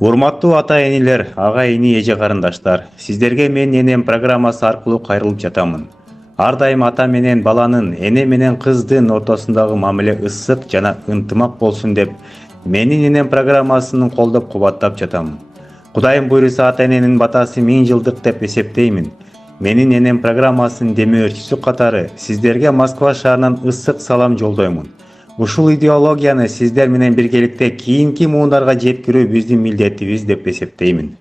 Урматтуу ата-энелер, ага-ини, эже карындаштар, сиздерге мен энем программасы аркылуу кайрылып жатамын. Ар дайым ата менен баланын, эне менен кыздын ортосундагы мамиле ысык жана ынтымак болсун деп, менин энем программасын колдоп кубаттап жатам. Кудайым буйруса ата-эненин батасы 1000 жылдык деп эсептеймин. Менин энем программасынын демөөрчүсү катары сиздерге Москва шаарынан ысык салам жолдоймун. Ушул идеологияны сиздер менен биргеликте кийинки муундарга жеткирүү биздин милдетибиз деп эсептеймин.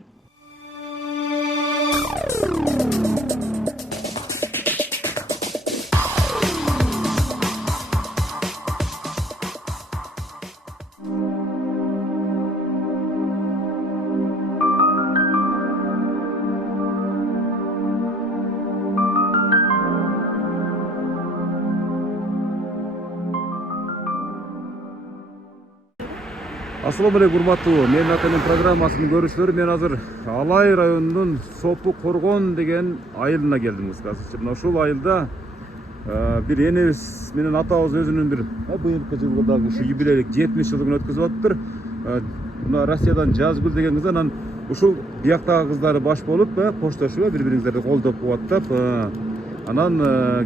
Ассаламу алейкум, урматтуу менин ата-энем программасынын көрүүчүлөрү, мен азыр Алай районунун Сопу Коргон деген айылына келдим. Мына ушул айылда бир энебиз менен атабыз өзүнүн бир быйылкы жылга дагы ушу юбилейлик 70 жылдыгын өткөзүп атыптыр. Мына Россиядан Жазгүл деген кыз, анан ушул бияктагы кыздары баш болуп, коштошуп, бири-бириңиздерди колдоп кубаттап, анан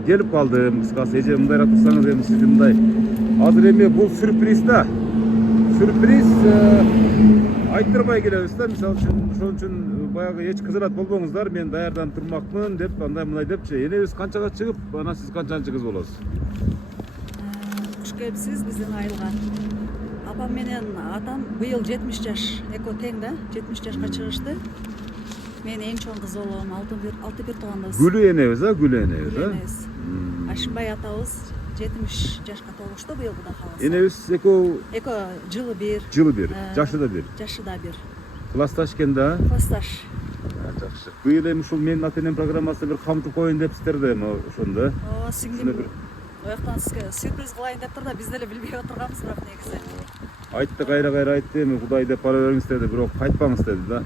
келип калдым. Кыскасы, эже мындайраак турсаңыз, эми сизди мындай. Азыр эми бул сюрприз да. Сюрприз айттырбай келебиз да. Мисалы үчүн, ошон үчүн баягы эч кызарат болбоңуздар, мен даярданып турмакмын деп, андай мындай депчи. Энебиз канчага чыгып, анан сиз канчанчы кыз болосуз? Куш келипсиз биздин айылга. Апам менен атам быйыл 70 жаш, эко тең да, 70 жашка чыгышты. Мен эң чоң кыз болом, 6-1 туугандабыз. Гүлү энебиз, Гүлү энебиз, Ашынбай атабыз 70 жашка толушту быйыл Кудай кааласа. Энебиз эко жылы бир. Жашы да бир. Классташ экен да? Классташ. Жакшы. Быйыл эми ушул менин ата-энем программасына бир камтып коеюн депсиздер да, эми ошондо. Сиңдим ояктан сизге сюрприз кылайын деп тур да, биз деле билбей отурганбыз, бирок негизи. Айтты, кайра айтты, эми Кудай деп бара бериңиз деди, бирок кайтпаңыз деди да.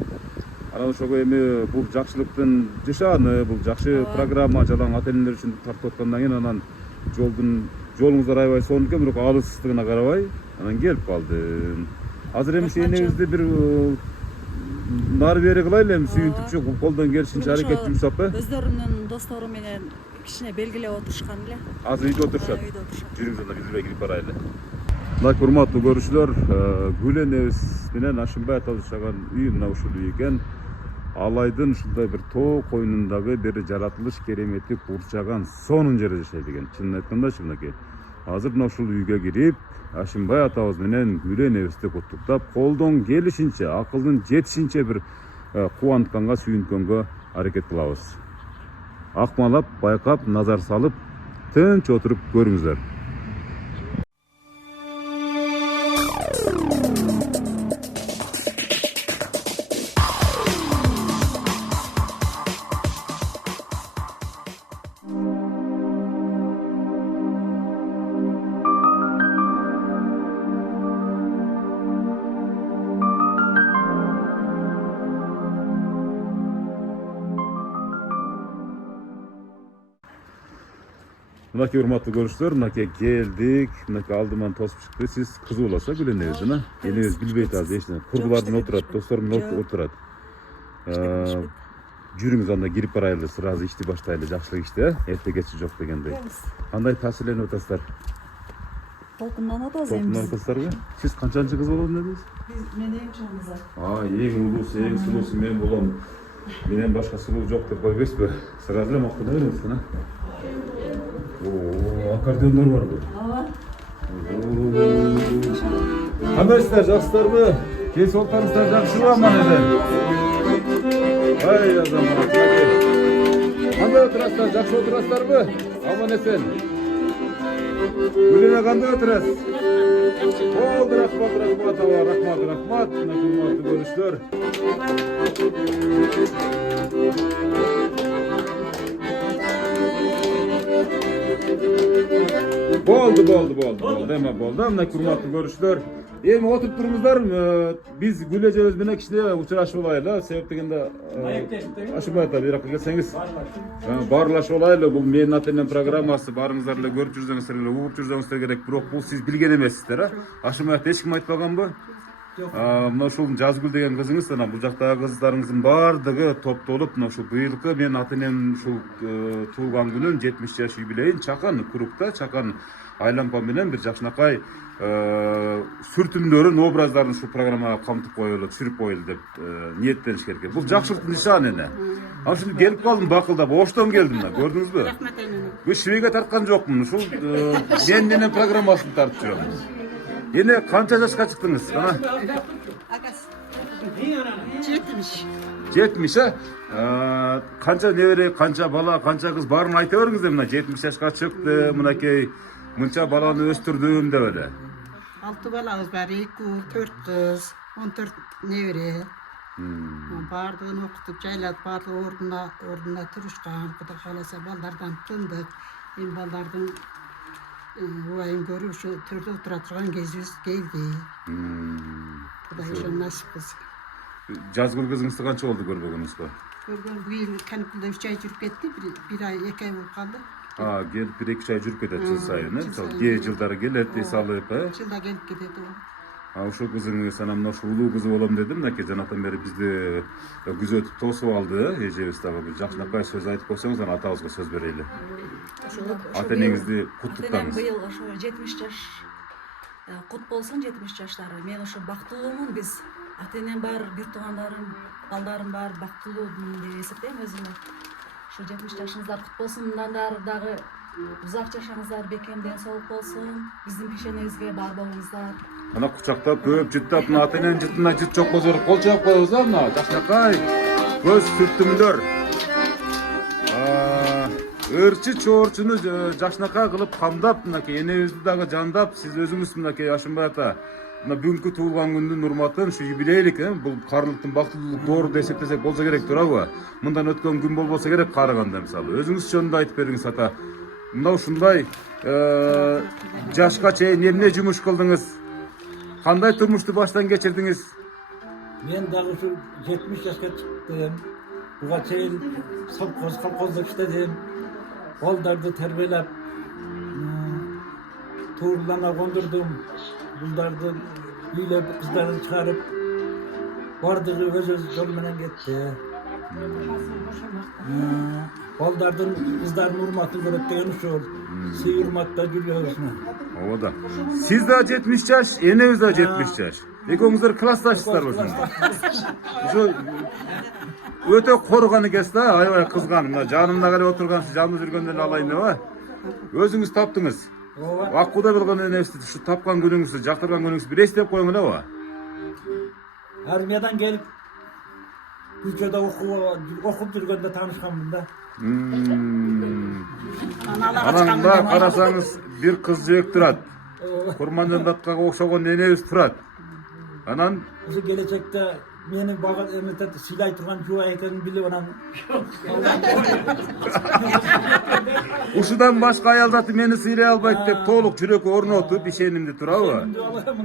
Анан ошого эми бул жакшылыктын жышаны, бул жакшы программа жалаң ата-энелер үчүн тартып аткандан кийин анан жолуңуздар аябай сонун экен, бирок алыстыгына карабай анан келип калдым. Азыр эми энебизди бир нары бери кылайлы, эми сүйүнтүкчү колдон келишинче аракет жасап, өздөрүнүн достору менен кичине белгилеп отурушкан эле. Азыр үйдө отурушат. Жүрүңүз, анда биз эле кирип барайлы. Мына урматтуу көрүүчүлөр, Гүл энебиз менен Ашынбай атабыз жашаган үй мына ушул үй экен. Алайдын ушундай бир тоо койнундагы бир жаратылыш керемети курчаган сонун жерде жашайт экен. Чынын айткандачы, мынакей. Азыр мына ушул үйгө кирип, Ашынбай атабыз менен Гүл энебизди куттуктап, колдон келишинче, акылдын жетишинче бир кубантканга, сүйүнткөнгө аракет кылабыз. Акмалап, байкап, назар салып, тынч отуруп көрүңүздөр. Мынакей урматтуу көрүүчүлөр, мынакей келдик, мынакей алдыман тосуп чыкты. Сиз кыз болосуз, Гүл энебиз, да? Энебиз билбейт азыр эч нерсе. Курбулар менен отурат, достор менен отурат. Жүрүңүз, анда кирип барайлы, сразу ишти баштайлы, жакшылык ишти, эрте кечи жок дегендей. Кандай таасирленип атасыздар? Толкундан атабыз эми. Толкундан атасыздарбы? Сиз канчанчы кыз болом дедиңиз? Мен эң чоң кыз. Эң улуусу, эң сулуусу мен болом. Менен башка сулуу жок деп койбойсузбу? Сразу эле мактана бериңиз, да? Аккордеондор барбы? Кандайсыздар, жакшысыздарбы? Кез отарыңыздар жакшыбы, аман эсен? Ай азамат, кандай отурасыздар, жакшы отурасыздарбы? Аман эсен? Гүл эне кандай отурасыз? Болду, рахмат, рахмат. Мына урматтуу көрүүчүлөр. Болду. Эме болду. Мына урматтуу көрүүчүлөр. Эми отуруп туруңуздар. Биз Гүл эжебиз менен кичине учурашып алайлы. Себеп дегенде Ашынбай ата, биракка келсеңиз. Баарлашып алайлы. Бул менин ата-энем программасы. Барыңыздар эле көрүп жүрсөңүздөр эле, угуп жүрсөңүздөр керек. Бирок бул сиз билген эмессиздер, Ашынбай ата эч ким айтпаганбы? Мына ушул Жазгүл деген кызыңыз, анан бул жактагы кыздарыңыздын баардыгы топтолуп, мына ушул быйылкы менин ата энемдин ушул туулган күнүн 70 жаш юбилейин чакан Курукта, чакан айлампа менен бир жакшынакай сүртүмдөрүн, образдарын ушул программага камтып коелу, түшүрүп коелу деп ниеттенишкен экен. Бул жакшылыктын нишаны эне. Ал ушинтип келип калдым бакылдап, оштон келдим да, көрдүңүзбү? Рахмат эне. Бул шибеге тарткан жокмун, ушул менен программасын тартып жүрөм. Эне канча жашка чыктыңыз? Кана? Агас. 70. 70, канча небере, канча бала, канча кыз барын айта бериңиздер. Мына 70 жашка чыкты, мынакей мынча баланы өстүрдүм деп эле. 6 балабыз бар, 2 уул, 4 кыз, 14 небере. Бардығын окутуп жайлап, бардығы ордуна турушкан, Кудай кааласа балдардан тындык. Эми балдардын убайын көрүп ушу төрдө отура турган кезибиз келди. Кудай ошону насип кылсын. Жазгүл кызыңызды канча болду көрбөгөнүзгө? Көргөн быйыл каникулда 3 ай жүрүп кетти, 1 ай 2 ай болуп калды. Келип 1-2 ай жүрүп кетет жыл сайын, мисалы кээ жылдары келет, салып, Жылда келип кетет о. Ушул кызыңыз анан мына ушул улуу кызы болом дедим, мынакей жанатан бери бизди күзөтүп тосуп алды, эжебиз дагы бир жакшынакай сөз айтып койсоңуз, анан атабызга сөз берели. Ата энеңизди куттуктаңыз. Быйыл ошо 70 жаш кут болсун, 70 жаштары. Мен ошо бактылуумун, биз ата энем бар, бир туугандарым, балдарым бар, бактылуумун деп эсептейм өзүмө. Ошо 70 жашыңыздар кут болсун, мындан дагы узак жашаңыздар, бекем ден соолук болсун. Биздин пишенебизге бар болуңуздар. Ана кучактап, көп жыттап, мына ата эненин жытына жыт жок болсо кол чаап коебуз да, мына жакшынакай көз сүртүмдөр. Ырчы чоорчуну жакшынакай кылып камдап, мынакей энебизди дагы жандап, сиз өзүңүз мынакей Ашымбай ата, мына бүгүнкү туулган күндүн урматын, ушу юбилейлик, бул каарылыктын бактылуулук доору деп эсептесек болсо керек, туурабы? Мындан өткөн күн болбосо керек каарыганда, мисалы. Өзүңүз жөнүндө айтып бериңиз ата. Мына ушундай жашка чейин эмне жумуш кылдыңыз? Кандай турмушту баштан кечирдиңиз? Мен дагы ушу 70 жашка чыктым. Буга чейин совхоз колхозда иштедим. Балдарды тербиелеп, туурулана кондурдум. Булдарды үйлөп, кыздарын чыгарып, бардыгы өз жол менен кетти. Балдардын, кыздардын урматын көрөт деген ушул. Сый урматта жүрөбүз. Ооба да. Сиз да 70 жаш, энебиз да 70 жаш. Экөөңүздөр классташсыздар ошондо. Ошо өтө корган экенсиз да, аябай кызган. Мына жанымда келип отурган, жанымда жүргөндөн эле алайын деп, өзүңүз таптыңыз. Аккуда болгон энебизди ушу тапкан күнүңүздү, жактырган күнүңүздү бир эстеп коюң элеби? Армиядан келип, күчөдө окуп жүргөндө таанышканмын да. Анан да карасаңыз бир кыз жөөк турат. Курмандаттага окшогон энебиз турат. Анан Ушу келечекте мени багат эмнетет сыйлай турган жубай экенин билип анан ушудан башка аялдарды мени сыйлай албайт деп толук жүрөккө орнотуп ишенимди, турабы?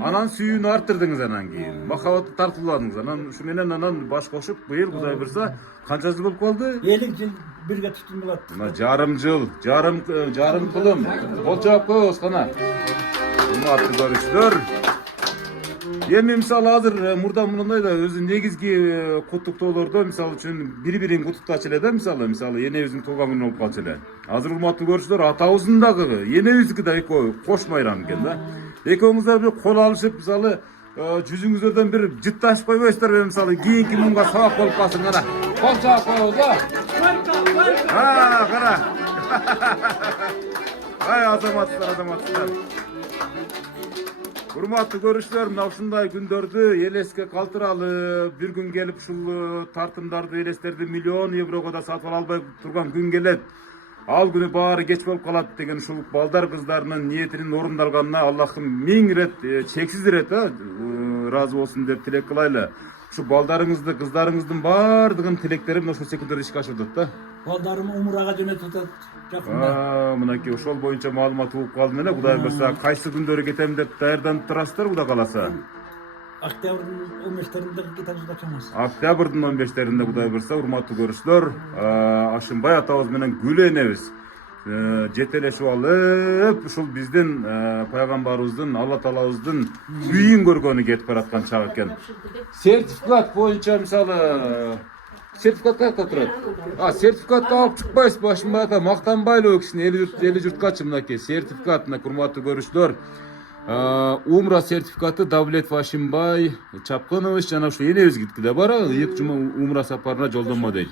Анан сүйүүнү арттырдыңыз, анан кийин максатты тартууладыңыз. Анан ушу менен анан баш кошуп быйыл Кудай буйрса канча жыл болуп калды? 50 жыл бирге түтүн болот. Мына жарым жыл, жарым кылым. Кол чаап коебуз кана. Урматтуу көрүүчүлөр. Эми мисалы азыр мурда мындай да өзү негизги куттуктоолордо мисалы үчүн бири-бирин куттуктачу эле да, мисалы энебиздин туулган күнү болуп калчу эле. Азыр урматтуу көрүүчүлөр, атабыздын дагы, энебиздики да экөө кош майрам экен да. Экөөңүздөр бир кол алышып, мисалы жүзүңүздөрдөн бир жытташып койбойсуздарбы, мисалы кийинки мунга сабак болуп калсын, кана. Кол чаап коебуз да. Кара. Ай азаматтар. Урматтуу көрүүчүлөр, мына ушундай күндөрдү элеске калтыралы, бир күн келип ушул тартымдарды, элестерди миллион еврого да сатып ала албай турган күн келет. Ал күнү баары кеч болуп калат деген ушул балдар кыздарынын ниетинин орундалганына Аллахым миң рет, чексиз рет ыраазы болсун деп тилек кылайлы. Ушу балдарыңызды, кыздарыңыздын баардыгынын тилектери мына ушул секилдер ишке ашырдык да. Балдарым умурага жөнөтүп атат жакында. Мынакей ошол боюнча маалымат угуп калдым эле. Кудай буйрса кайсы күндөрү кетем деп даярданып турасыздар, Кудай кааласа. Октябрдын 15-теринде кетебиз качамыз. Октябрдын 15-теринде Кудай буйрса, урматтуу көрүүчүлөр, Ашымбай атабыз менен Гүл энебиз жетелешип алып ушул биздин пайгамбарыбыздын Алла Таалабыздын үйүн көргөнү кетип бараткан чак экен. Сертификат боюнча мисалы сертификат каяка турат? Сертификатты алып чыкпайсыз Башымбай ата, мактанбайлы кишини эли журткачы мынакей сертификат, мына урматтуу көрүүчүлөр. Умра сертификаты Давлет Вашимбай Чапкынович жана ушу энебизге да бар, 2 жума умра сапарына жолдонмо дейт.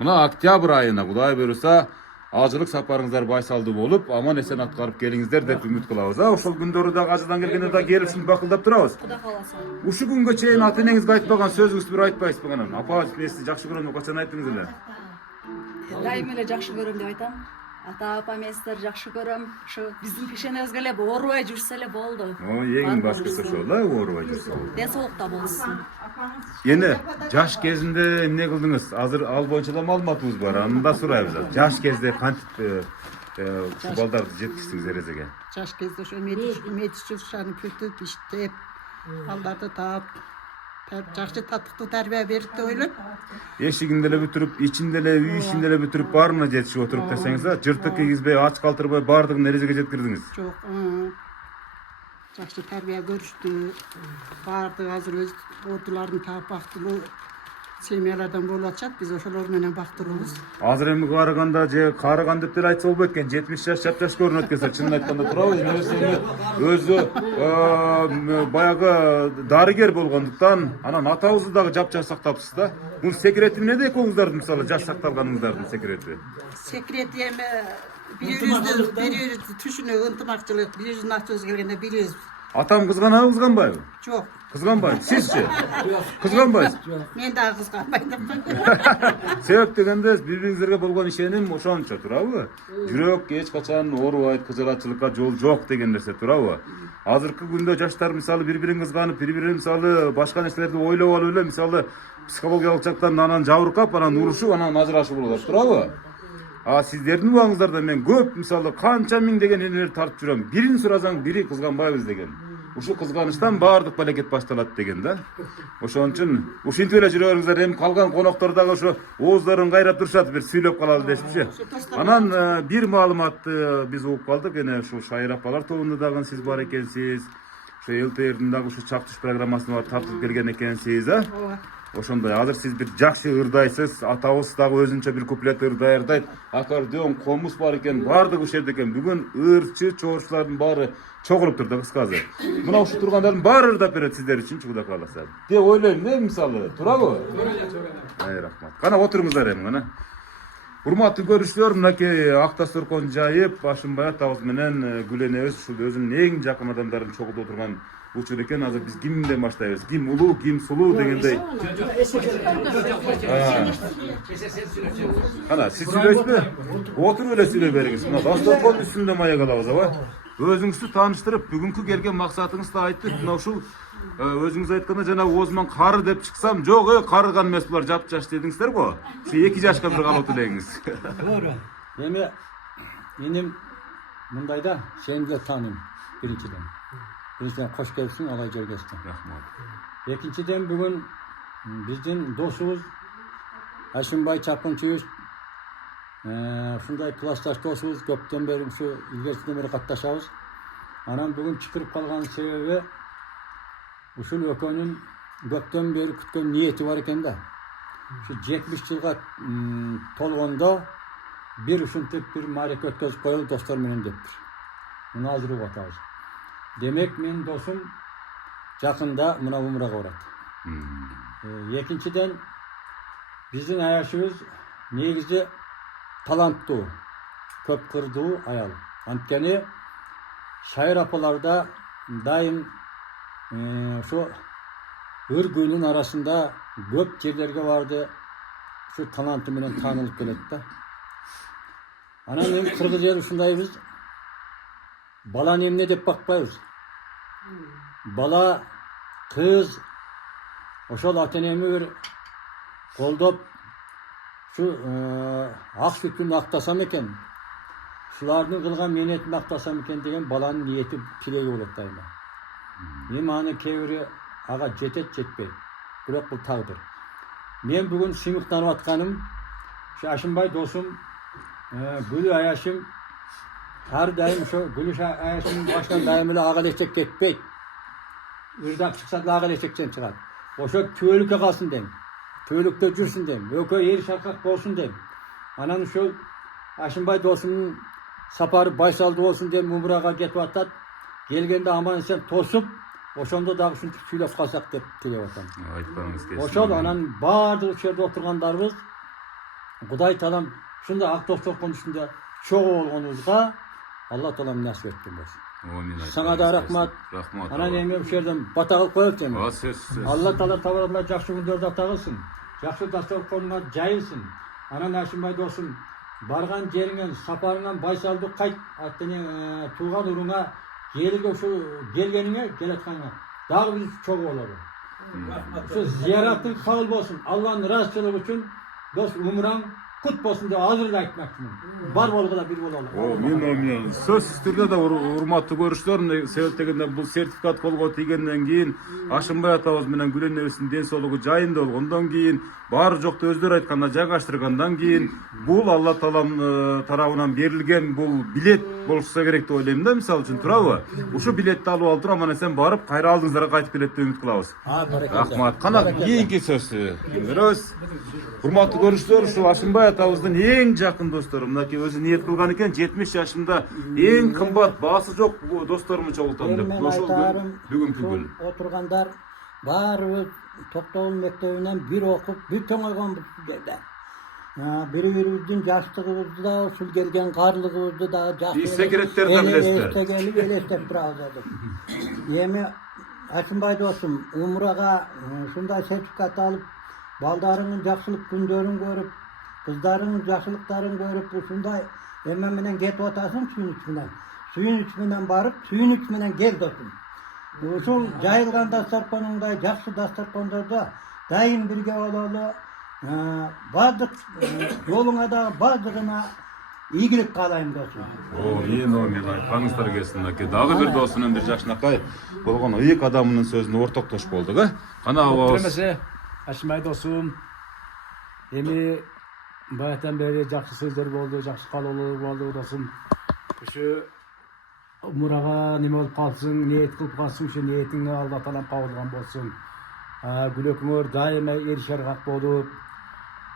Мына октябрь айына Кудай буйруса ажылык сапарыңыздар байсалдуу болуп, аман эсен аткарып келиңиздер деп үмүт кылабыз. Ошол күндөрү да ажыдан келгенде да келип ушинтип бакылдап турабыз. Кудай кааласа. Ушу күнгө чейин ата энеңизге айтпаган сөзүңүздү бир айтпайсызбы анан? Апа, мен сизди жакшы көрөм деп качан айттыңыз эле? Дайым эле жакшы көрөм деп айтам. Ата апа мен сиздерди жакшы көрөм. Ушу биздин кишенебизге эле оорубай жүрсө эле болду. Эң башкысы ошол да, оорубай жүрсө болду. Ден соолукта болсун. Эне жаш кезинде эмне кылдыңыз? Азыр ал боюнча да маалыматыбыз бар. Аны да сурайбыз. Жаш кезде кантип ушу балдарды жеткиздиңиз эрезеге? Жаш кезде ошо медичушаны бүтүп иштеп, балдарды таап, жакшы татыктуу тарбия берип деп ойлойм. Эшигинде эле бүтүрүп, ичинде эле, үй ичинде эле бүтүрүп, баарына жетишип отуруп десеңиз, жыртык кийгизбей, ач калтырбай баардыгын эрежеге жеткирдиңиз. Жок, жакшы тарбия көрүштү. Баардыгы азыр өз отуларын таап бактылуу семьялардан болуп атышат. Биз ошолор менен бактырабыз. Азыр эми карыганда же карыган деп деле айтса болбойт экен. 70 жаш жапжаш көрүнөт экен. Чынын айтканда турабыз. Өзү баягы дарыгер болгондуктан, анан атабызды дагы жапжаш сактапсыз да. Бунун секрети эмнеде экөөңүздөрдүн мисалы жаш сакталганыңыздардын секрети? Секрети эми бирибизди түшүнүү, ынтымакчылык, бирибиздин ачыбыз келгенде бирибиз. Атам кызганабы, кызганбайбы? Жок. Кызганбайбы. Сизчи? Кызганбайсыз? Мен дагы кызганбайм. Себеп дегенде бири-бириңизге болгон ишеним ошончо турабы? Жүрөк эч качан оорубайт, кыжалатчылыкка жол жок деген нерсе турабы? Азыркы күндө жаштар мисалы бири-бирин кызганып, бири-бирин мисалы башка нерселерди ойлоп алып эле мисалы психологиялык жактан анан жабыркап, анан урушуп, анан ажырашып болот турабы? Сиздердин убагыңыздарда мен көп мисалы канча миңдеген энелер тартып жүрөм. Бирин суразаң бири кызганбайбыз деген. Ушу кызганычтан баардык балекет башталат деген да. Ошон үчүн ушинтип эле жүрө бериңиздер. Эми калган коноктор дагы ошо ооздорун кайрап турушат, бир сүйлөп калалы дешипчи. Анан бир маалыматты биз угуп калдык. Эне ушул Шайыр апалар тобунда дагы сиз бар экенсиз. Ошо ЛТРдин дагы ушу чактыш программасына тартып келген экенсиз, Ошондой азыр сиз бир жакшы ырдайсыз, атабыз дагы өзүнчө бир куплет ырдайт. Аккордеон, комуз бар экен, баардыгы ушул жерде экен. Бүгүн ырчы, чоорчулардын баары чогулуп турду кыскасы. Мына ушул тургандардын баары ырдап берет сиздер үчүн, Кудай кааласа. Деп ойлойм, мисалы, турабы? Рахмат. Кана отуруңуздар эми, кана. Урматтуу көрүүчүлөр, мынакей Акта Соркон жайып, Башымбай атабыз менен Гүл энебиз ушул өзүнүн эң жакын адамдарын чогултуп отурган учур экен. Азыр биз кимден баштайбыз? Ким улуу, ким сулуу дегендей. Кана, сиз сүйлөйсүзбү? Отуруп эле сүйлөй бериңиз. Мына дастаркон үстүндө маек алабыз, Өзүңүздү тааныштырып, бүгүнкү келген максатыңызды айттык. Мына ушул өзүңүз айтканда жана оозуман кары деп чыксам, жок, карыган эмес булар, жапжаш дедиңиздер го. Ушу 2 жашка бир калып элеңиз. Туура. Эми менин мындайда сени тааныйм биринчиден. Биринчиден кош келипсиң, алай жергесиң. Рахмат. Экинчиден бүгүн биздин досубуз Ашимбай Чапкынчыбыз ушундай классташ досубуз, көптөн бери ушу илгерчиден бери катташабыз. Анан бүгүн чакырып калган себеби ушул экөөнүн көптөн бери күткөн ниети бар экен да. Ушу 70 жылга толгондо бир ушинтип бир маарек өткөзүп коелу достор менен дептир. Муну азыр угуп атабыз. Демек менин досум жакында мына умрага барат. Экинчиден биздин аяшыбыз негизи таланттуу, көп кырдуу аял. Анткени Шайыр апаларда дайым ошо өргөнүн арасында көп жерлерге барды, ушу таланты менен таанылып келет да. Анан эми кыргыз эл ушундайбыз, баланы эмне деп бакпайбыз. Бала, кыз ошол ата энеми бир колдоп, ушу ак сүтүн актасам экен, ушулардын кылган мээнетин актасам экен деген баланын ниети тилеги болот дайыма. Эми аны кээ бири ага жетет, жетпейт. Бирок бул тагдыр. Мен бүгүн сыймыктанып атканым ушу Ашимбай досум, Гүлү аяшым Her daim şu gülüş ayasının baştan daim öyle ağalecek tekbeyt. Ürdap çıksa da ağalecekten çıkar. O şu tüylükte kalsın deyim. Tüylükte cürsün deyim. Ökö yeri şakak olsun deyim. Anan şu Aşınbay dostumun saparı Baysal'da olsun deyim. Umraga getip atat. Gelgende aman sen tosup oşonda da şunu tüylep kalsak deyip tilep atam. Айтпаңыз келсин. Oşol anan bardıq içeride oturganlarımız Kuday talam şunda Akdostorkun üstünde çok olğunuzga Allah talam nasip ettin olsun. Amin. Sana da rahmat. Rahmat. Anan emem şerden batağıl koyup demi. Söz. Allah taala tavalarlar jakşı gündörde atağılsın. Jakşı dastorkonuna jayılsın. Anan Aşınbay dostum bargan jeriңен saparыңан Baysalды kayt attene tuğan uruna gelirge şu gelgeniňe geletkanına dagı bir çok oladı. Şu ziyaretin kabul olsun. Allah'ın razılığı için dost umran kut bolsun diye hazırda aytmakçımın. Бар болгула бир бололу. Мен сөзсүз түрдө да урматтуу көрүштөр, себеп дегенде бул сертификат колго тийгенден кийин Ашынбай атабыз менен Гүл энебиздин ден соолугу жайында болгондон кийин баары жокту өздөрү айтканда жайгаштыргандан кийин бул Алла тааланын тарабынан берилген бул билет болушса керек деп ойлойм да, мисалы үчүн туурабы? Ушу билетти алып алып туруп аман эсен барып кайра алдыңыздарга кайтып келет деп үмүт кылабыз. Рахмат. Кана кийинки сөз беребиз. Урматтуу көрүштөр, ушу Ашынбай атабыздын эң жакын достору, мынакей өзү ниет кылган экен 70 жашында эң кымбат баасы жок досторумду чогултам деп. Ошол күн бүгүнкү күн. Oturganlar barыбыз Токтогул мектебинен бир окуп, бир тоңойгонбуз жерде. Бири-бирибиздин жаштыгыбызды да, ушул келген карлыгыбызды да жакшы секреттерди билесиздер. Эстегелип элестеп турабыз. Эми Ашынбай досум, умрага ушундай сертификат алып, балдарыңын жакшылык күндөрүн көрүп, кыздарыңын жакшылыктарын көрүп, ушундай эме менен кетип атасың сүйүнүч менен. Сүйүнүч менен барып, сүйүнүч менен кел досум. Ушул жайылган дасторконуңдай жакшы дасторкондордо дайым бирге бололу. Бардык жолуңа да бардыгына ийгилик каалайм досум. Мен айтпаңыздар келсин, мынакей дагы бир досунун бир жашынакай болгон ыйык адамынын сөзүнө ортоктош болдук, Кана абабыз. Ашынбай досум, эми баятан бери жакшы сөздөр болду, жакшы каалоолор болду досум. Ушу умурага неме болуп калсың, ниет кылып калсың, ошо ниетиңи Алла таалам кабыл кылган болсун. Күлөкүңөр дайыма эришергак болуп,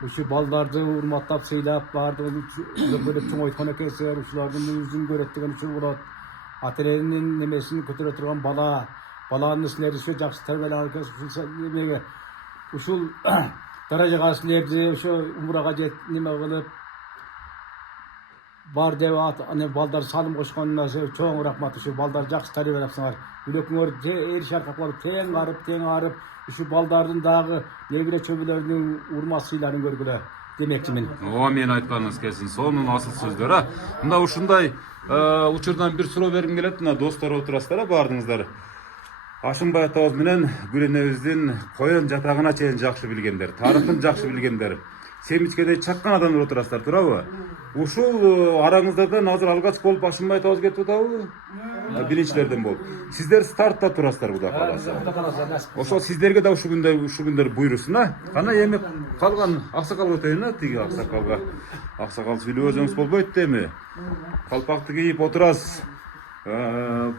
ушу балдарды урматтап, сыйлап, бардыгын бөлөп чоңойткон экенсиңер, ушулардын мүнүзүн көрөт деген учур болот. Ата-эненин немесин көтөрө турган бала, баланын силерди жакшы тарбиялап экенсиңер. Ушул даражага силерди ошо умурага жет неме кылып бар деп аны балдар салым кошконуна чоң рахмат. Ушу балдар жакшы тарбиялапсыңар. Күлөкүңөр эриш аркалап тең арып, ушу балдардын дагы небире чөбөлөрүнүн урмат сыйларын көргүлө демекчимин. Мен айтпаңыз келсин, сонун асыл сөздөр. Мында ушундай учурдан бир суроо бергим келет, мына достор отурасыздар, бардыңыздар. Ашынбай атабыз менен Гүл энебиздин коен жатагына чейин жакшы билгендер, тарыхын жакшы билгендер, семичкедей чаккан адамдар отурасыздар, туурабы? Ушул араңыздардан азыр алгач болуп Ашынбай атабыз кетип атабы? Биринчилерден болуп. Сиздер стартта турасыздар, Кудай кааласа. Ошол сиздерге да ушу күндөр буйрусун, Кана эми калган аксакалга өтөйүн, тиги аксакалга. Аксакал сүйлөбөсөңүз болбойт деми? Калпакты кийип отурасыз.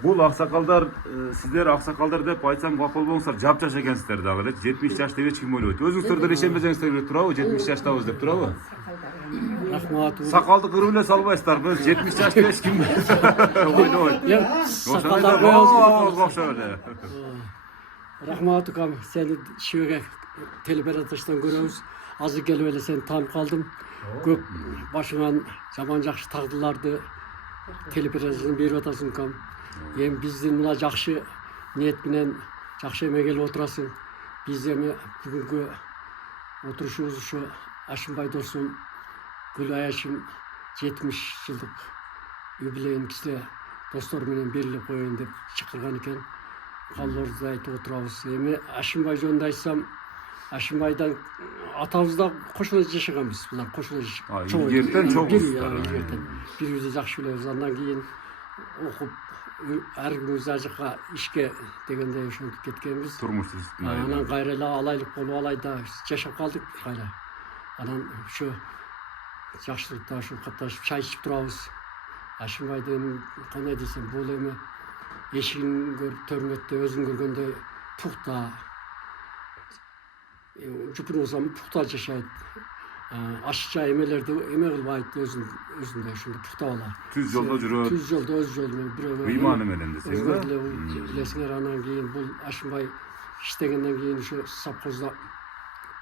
Бул аксакалдар, сиздер аксакалдар деп айтсам капыл болуңуздар, жапжаш экенсиздер дагы, 70 жаш деп эч ким ойлойт. Өзүңүздөр деле ишенбесеңиздер керек турабы, 70 жаштабыз деп турабы? Рахмат. Сакалды кырып эле салбайсыздарбы, 70 жаш деп эч ким ойлойт. Сакалдар коебуз. Окшоп эле. Рахмат укам, сени шүгө телепередачадан көрөбүз. Азыр келип эле сени таанып калдым. Көп башыңан жаман жакшы тагдыларды телепередачадан берип атасың укам. Эми биздин мына жакшы ниет менен жакшы эме келип отурасың. Биз эми бүгүнкү отурушубуз ушу Ашынбай досум Гүл Аяшым 70 жылдык юбилейин кичине достор менен белгилеп коеюн деп чакырган экен. Каалоорубузду айтып отурабыз. Эми Ашынбай жөнүндө айтсам, Ашынбайдан атабызда кошуна жашаганбыз. Булар кошуна Илгертен чогусуздар. Бирибизди жакшы билебиз. Андан кийин окуп, ар кимибиз ар жака ишке дегенде ошентип кеткенбиз. Турмуш түзүп. Анан кайра эле алайлык болуп алайда жашап калдык кайра. Анан ушу жакшылыкта ушу катташып чай ичип турабыз. Ашынбайдын кандай десем бул эми эшигин көрүп төрмөттө өзүн көргөндөй пухта жупун улсам пухта жашайт. Ашча эмелерди эме кылбайт өзүндө ушундай пухта бала. Түз жолдо жүрөт. Түз жолдо өз жолу менен бирөөгө Ыйманы менен десеңиз. билесиңер, анан кийин бул Ашынбай иштегенден кийин ушу совхоздо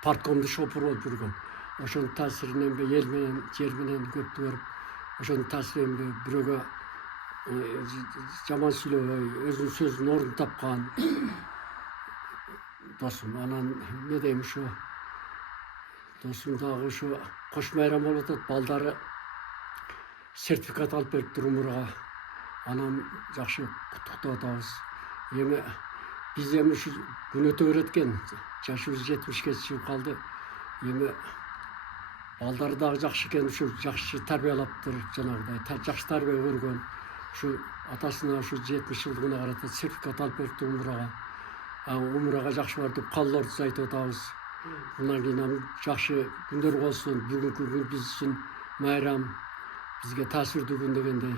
парткомду шопур болуп жүргөн. Ошонун таасиринен эл менен жер менен көптү көрүп, ошонун таасиринен бирөөгө жаман сүйлөбөй, өзүнүн сөзүнүн ордун тапкан досум. Анан эмне дейм, ушу досум дагы ушу кош майрам болуп атат, балдары сертификат алып бериптир Умурага. Анан жакшы куттуктап атабыз. Эми биз эми ушу күн өтө берет экен, жашыбыз 70ке чыгып калды. Эми балдары дагы жакшы экен, ушу жакшы тарбиялаптыр, жанагыдай жакшы тарбия көргөн. Ушу атасына ушу 70 жылдыгына карата сертификат алып берипти Умурага. Умурага жакшы бар деп калларды айтып атабыз. Bundan kийин жакшы күндөр болсун, бүгүнкү күн биз үчүн майрам, бизге таасирдүү күн дегендей.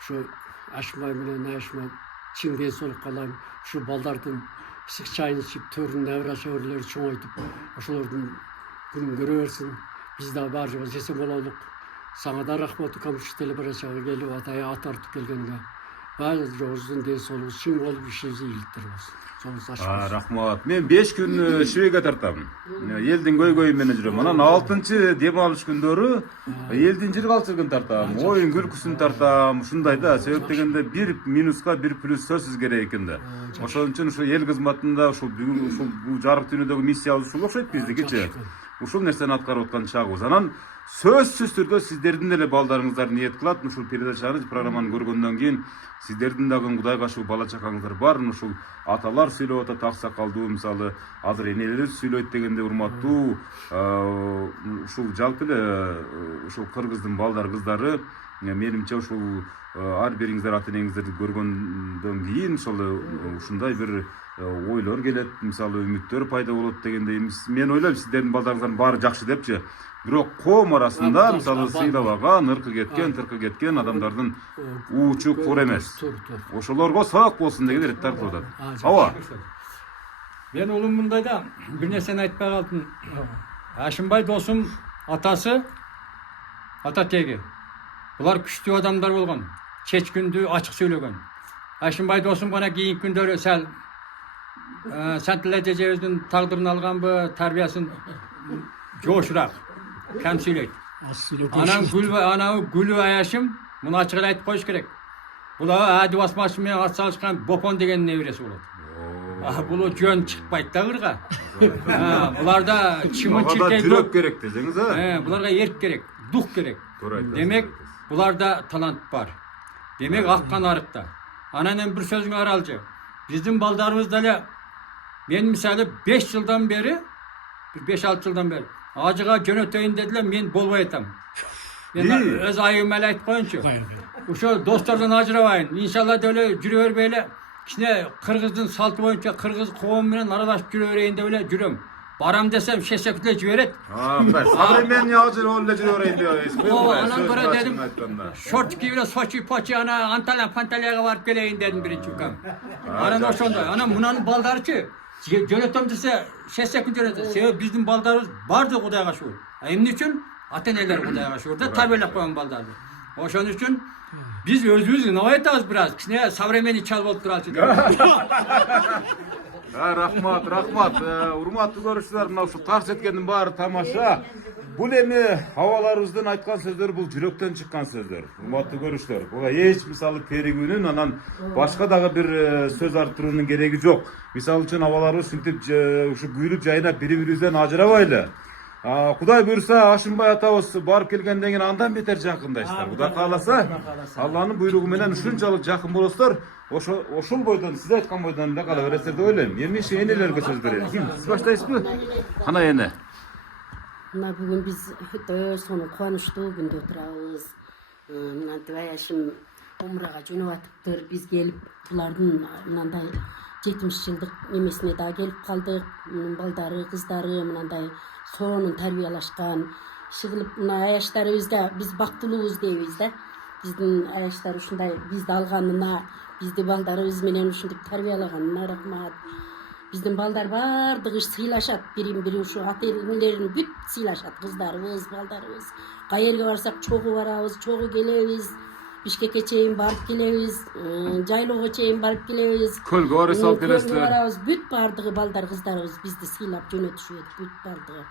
Ушу Ашынбай менен Айшма чың ден соолук каалайм. Ушу балдардын ысык чайын ичип, төрүн набира чөбүрлөрү чоңойтуп, ошолордун күнүн көрө берсин. Биз да баары жок эсен бололук. Сага да рахмат укам, ушу телебарачага келип атай ат тартып келгениңе. Баары жогуңуздун ден соолугу чың болуп ишиңиз ийгиликтер болсун. Рахмат. Мен 5 күн Швейга тартам. Элдин көйгөйү менен жүрөм. Анан 6-чы дем алыш күндөрү элдин жыргалчылыгын тартам, оюн күлкүсүн тартам. Ушундай да, себеп дегенде 1 минуска 1 плюс сөзсүз керек экен да. Ошон үчүн ушу эл кызматында ушул бүгүн ушул бул жарык дүйнөдөгү миссиябыз ушул окшойт биздикичи. Ушул нерсени аткарып аткан чагыбыз. Анан сөзсүз түрдө сиздердин эле балдарыңыздар ниет кылат. Ушул передачаны, программаны көргөндөн кийин сиздердин дагы Кудайга ашуу бала чакаңыздар бар. Ушул аталар сүйлөп атат, аксакалдуу, мисалы азыр энелер сүйлөйт дегенде урматтуу, ушул жалпы эле ушул кыргыздын балдар, кыздары, менимче ушул ар бириңиздер ата энеңиздерди көргөндөн кийин ушундай бир ойлор келет, мисалы үмүттөр пайда болот дегендей. Мен ойлойм сиздердин балдарыңыздардын баары жакшы депчи. Бирок коом арасында мисалы сыйлабаган, ыркы кеткен, тыркы кеткен адамдардын уучу кор эмес. Ошолорго сак болсун деген ирет тартып атат. Ооба. Мен улум мындайда бир нерсени айтпай калдым. Ашынбай досум атасы, ата теги. Булар күчтүү адамдар болгон. Чечкүндүү ачык сүйлөгөн. Ашынбай досум гана кийинки күндөрү сал Сантилет эжебиздин тагдырын алганбы, тарбиясын жошураак кам сүйлөйт. Анан Гүлбай Аяшым муну ачык эле айтып коюш керек. Бул Ади Басмашев менен ат салышкан Бопон деген небереси болот. Бул жөн чыкпайт да кырга. Буларда чымын чиркей жүрөк керек десеңиз, буларга эрк керек, дух керек. Демек, буларда талант бар. Демек, аккан арыкта. Анан бир сөзүңө аралчы. Биздин балдарыбыз деле мен мисалы 5 жылдан бери, 5-6 жылдан бери ажыга жөнөтөйүн дедилер, мен болбой атам. Мен өз айым эле айтып коюнчу. Ошо достордон ажырабайын. Иншалла деле жүрө бербей эле кичине кыргыздын салты боюнча кыргыз коом менен аралашып жүрө берейин деп эле жүрөм. Барам десем шешек эле жиберет. Мен ажыр ол эле жүрө берейин деп. Анан көрө дедим. Шорт кийип эле Сочи, Почи, ана Анталияга барып келейин дедим биринчи укам. Анан ошондой. Анан мунанын балдарычы жөнөтөм десе шешек жөнөтөт. Себеби биздин балдарыбыз барды Кудайга шүгүр. Эмне үчүн? Ата энелер Кудайга шүгүр да тарбиялап койгон балдарды. Ошон үчүн биз өзүбүз ынабай атабыз бираз. Кичине современный чал болуп туралычы деп. Рахмат. Урматтуу көрүүчүлөр, мына ушул тарс эткендин баары тамаша. Бул эми абаларыбыздын айткан сөздөр, бул жүрөктөн чыккан сөздөр. Урматтуу көрүүчүлөр, буга эч мисалы керигүүнүн, анан башка дагы бир сөз арттыруунун кереги жок. Мисалы үчүн абаларыбыз синтип ушу күйүлүп жайнап бири-бирибизден ажырабайлы. Кудай буйруса Ашынбай атабыз барып келгенден кийин андан бетер жакындайсыздар. Кудай кааласа, Алланын буйругу менен ушунчалык жакын болосуздар. Ошол бойдон, сиз айткан бойдон эле кала бересиздер деп ойлойм. Эми энелерге сөз берели. Ким? Сиз баштайсызбы? Кана эне. Мына бүгүн биз өтө сонун кубанычтуу күндө турабыз. Мына Аяшым Умурага жөнөп атыптыр. Биз келип булардын мындай 70 жылдык немесине да келип калдык. Балдары, кыздары мындай сонун тарбиялашкан. Шыгылып мына аяштарыбызда биз бактылуубуз дейбиз да. биздин аяштар ушундай бизди алганына, бизди балдарыбыз менен ушинтип тарбиялаганына рахмат. Биздин балдар баардыгы сыйлашат, бирин бири ушу ата энелерин бүт сыйлашат, кыздарыбыз, балдарыбыз. Каерге барсак чогуу барабыз, чогуу келебиз. Бишкекке чейин барып келебиз, жайлоого чейин барып келебиз. Көлгө барып салып Көлгө келесиздер. барабыз, бүт баардыгы балдар, кыздарыбыз бизди сыйлап жөнөтүшөт, бүт баардыгы.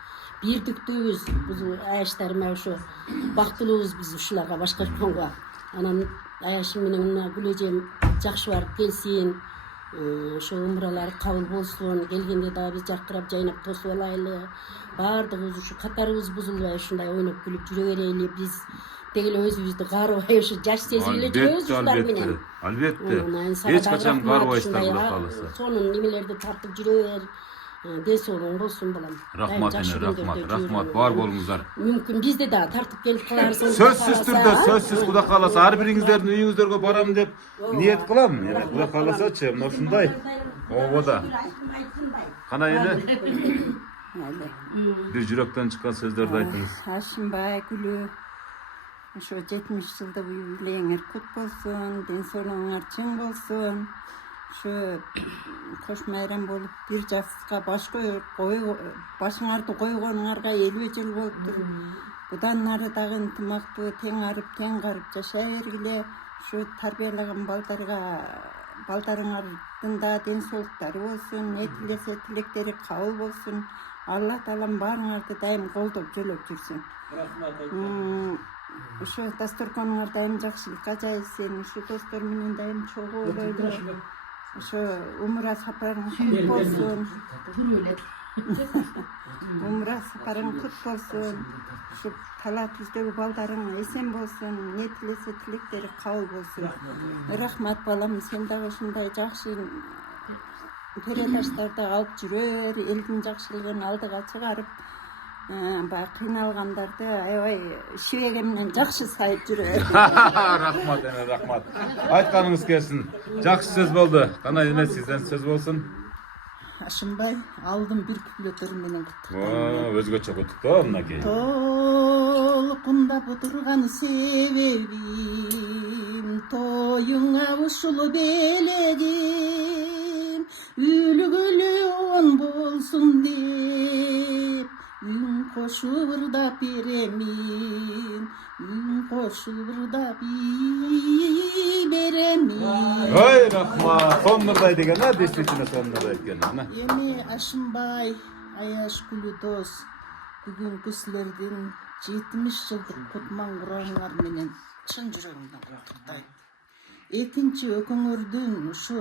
Бирдиктүүбүз, биз аяштарыма ошо бактылуубуз биз ушуларга башка эчкенге. Анан аяшым менен мына Гүлэжем жакшы барып келсин. Ошо умуралары кабыл болсун. Келгенде дагы биз жакырап жайнап тосуп алайлы. Баардыгыбыз ушу катарыбыз бузулбай ушундай ойноп күлүп жүрө берели. Биз дегеле өзүбүздү каарыбай ушу жаш сезип эле жүрөбүз ушулар менен. Албетте. Эч качан каарыбайсыздар Кудай кааласа. Сонун немелерди тартып жүрө бер. Ден соолугуң болсун балам. Рахмат эне, рахмат. Бар болуңуздар. Мүмкүн бизди да тартып келип каларсың. Сөзсүз түрдө, сөзсүз Кудай кааласа ар бириңиздердин үйүңүздөргө барам деп ниет кылам. Кудай кааласачы, мына ушундай. Обода. Кана эне бир жүрөктөн чыккан сөздөрдү айтыңыз. Ашынбай Гүлү, ошо 70 жылдык юбилейиңер кут болсун, ден соолугуңар чың болсун. Ошо кош майрам болуп бир жастыкка башыңарды койгонуңарга 50 жыл болуптур. Будан нары дагы ынтымактуу, тең арып, тең карып жашай бергиле. Ошо тарбиялаган балдарыңардын да ден соолуктары болсун, не тилесе тилектери кабыл болсун. Алла таалам баарыңарды дайым колдоп жөлөп жүрсүн. Ошо дасторконуңар дайым жакшылыкка жайылсын. Ошо достор менен дайым чогуу ойлойлу. Ошо умура сапарың кут болсун. Умура сапарың кут болсун. Ошо талаа түздөгү балдарың эсен болсун. Не тилесе тилектери кабыл болсун. Рахмат балам, сен дагы ушундай жакшы передаштарды алып жүрө бер, элдин жакшылыгын алдыга чыгарып, баягы кыйналгандарды аябай шибеге менен жакшы сайып жүрө бер. Рахмат эне, рахмат. Айтканыңыз келсин. Жакшы сөз болду. Кана эне сизден сөз болсун. Ашынбай, алдым бир күплөтөр менен куттуктайм. Өзгөчө куттуктоо мынакей. Толкундап отурган себебим, тоюңа ушул белегим, үлгүлүү он болсун деп, үн кошуп ырдап беремин, үн кошуп ырдап беремин. Ой, рахмат. Соннурдай деген, действительно соннурдай экен. Эми Ашынбай, Аяш Гүлү дос, бүгүнкү силердин 70 жылдык кутман курагыңар менен чын жүрөгүмдөн куттуктайм. Экинчи өкөңөрдүн ушу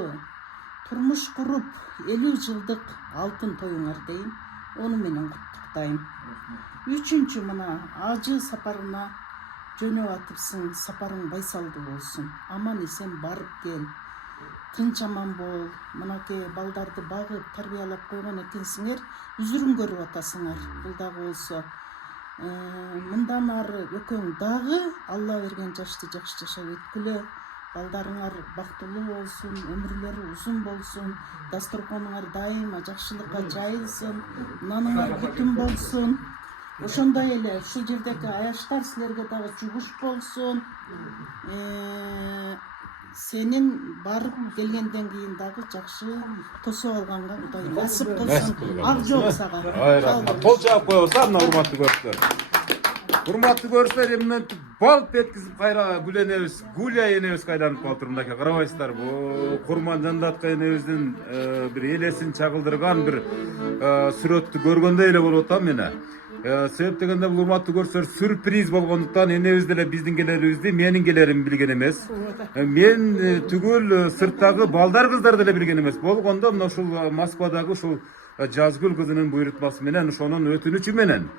турмуш куруп 50 жылдык алтын тоюңар дейм, ону менен куттуктайм. Үчүнчү мына ажы сапарына жөнөп атыпсың, сапарың байсалдуу болсун. Аман эсен барып кел. Тынч аман бол. Мынакей балдарды багып, тарбиялап койгон экенсиңер, үзүрүн көрүп атасыңар. Бул дагы болсо мындан ары өкөң дагы Алла берген жашты жакшы жашап өткүлө. Балдарыңар бактылуу болсун, өмүрлөрү узун болсун, дасторконуңар дайыма жакшылыкка жайылсын, наныңар бүтүн болсун. Ошондой эле ушул жердеги аяштар силерге дагы жугуш болсун. Сенин барып келгенден кийин дагы жакшы тосуп алганга Кудай насып кылсын. Ак жол сага. Ой, рахмат. Кол чаап коебуз, мына урматтуу көрүүчүлөр. Урматтуу көрүүчүлөр, эмне балп эткизип кайра Гүленебиз, Гүля энебиз кайланып калыптыр мынакей. Карабайсыздар, бу Курман Жандатка энебиздин бир элесин чагылдырган бир сүрөттү көргөндөй эле болуп атам мен. Себеп дегенде бул урматтуу көрүүчүлөр сюрприз болгондуктан энебиз деле биздин келерибизди, менин келеримди билген эмес. Мен түгүл сырттагы балдар кыздар деле билген эмес. Болгондо мына ушул Москвадагы ушул Жазгүл кызынын буйрутмасы менен, ошонун өтүнүчү менен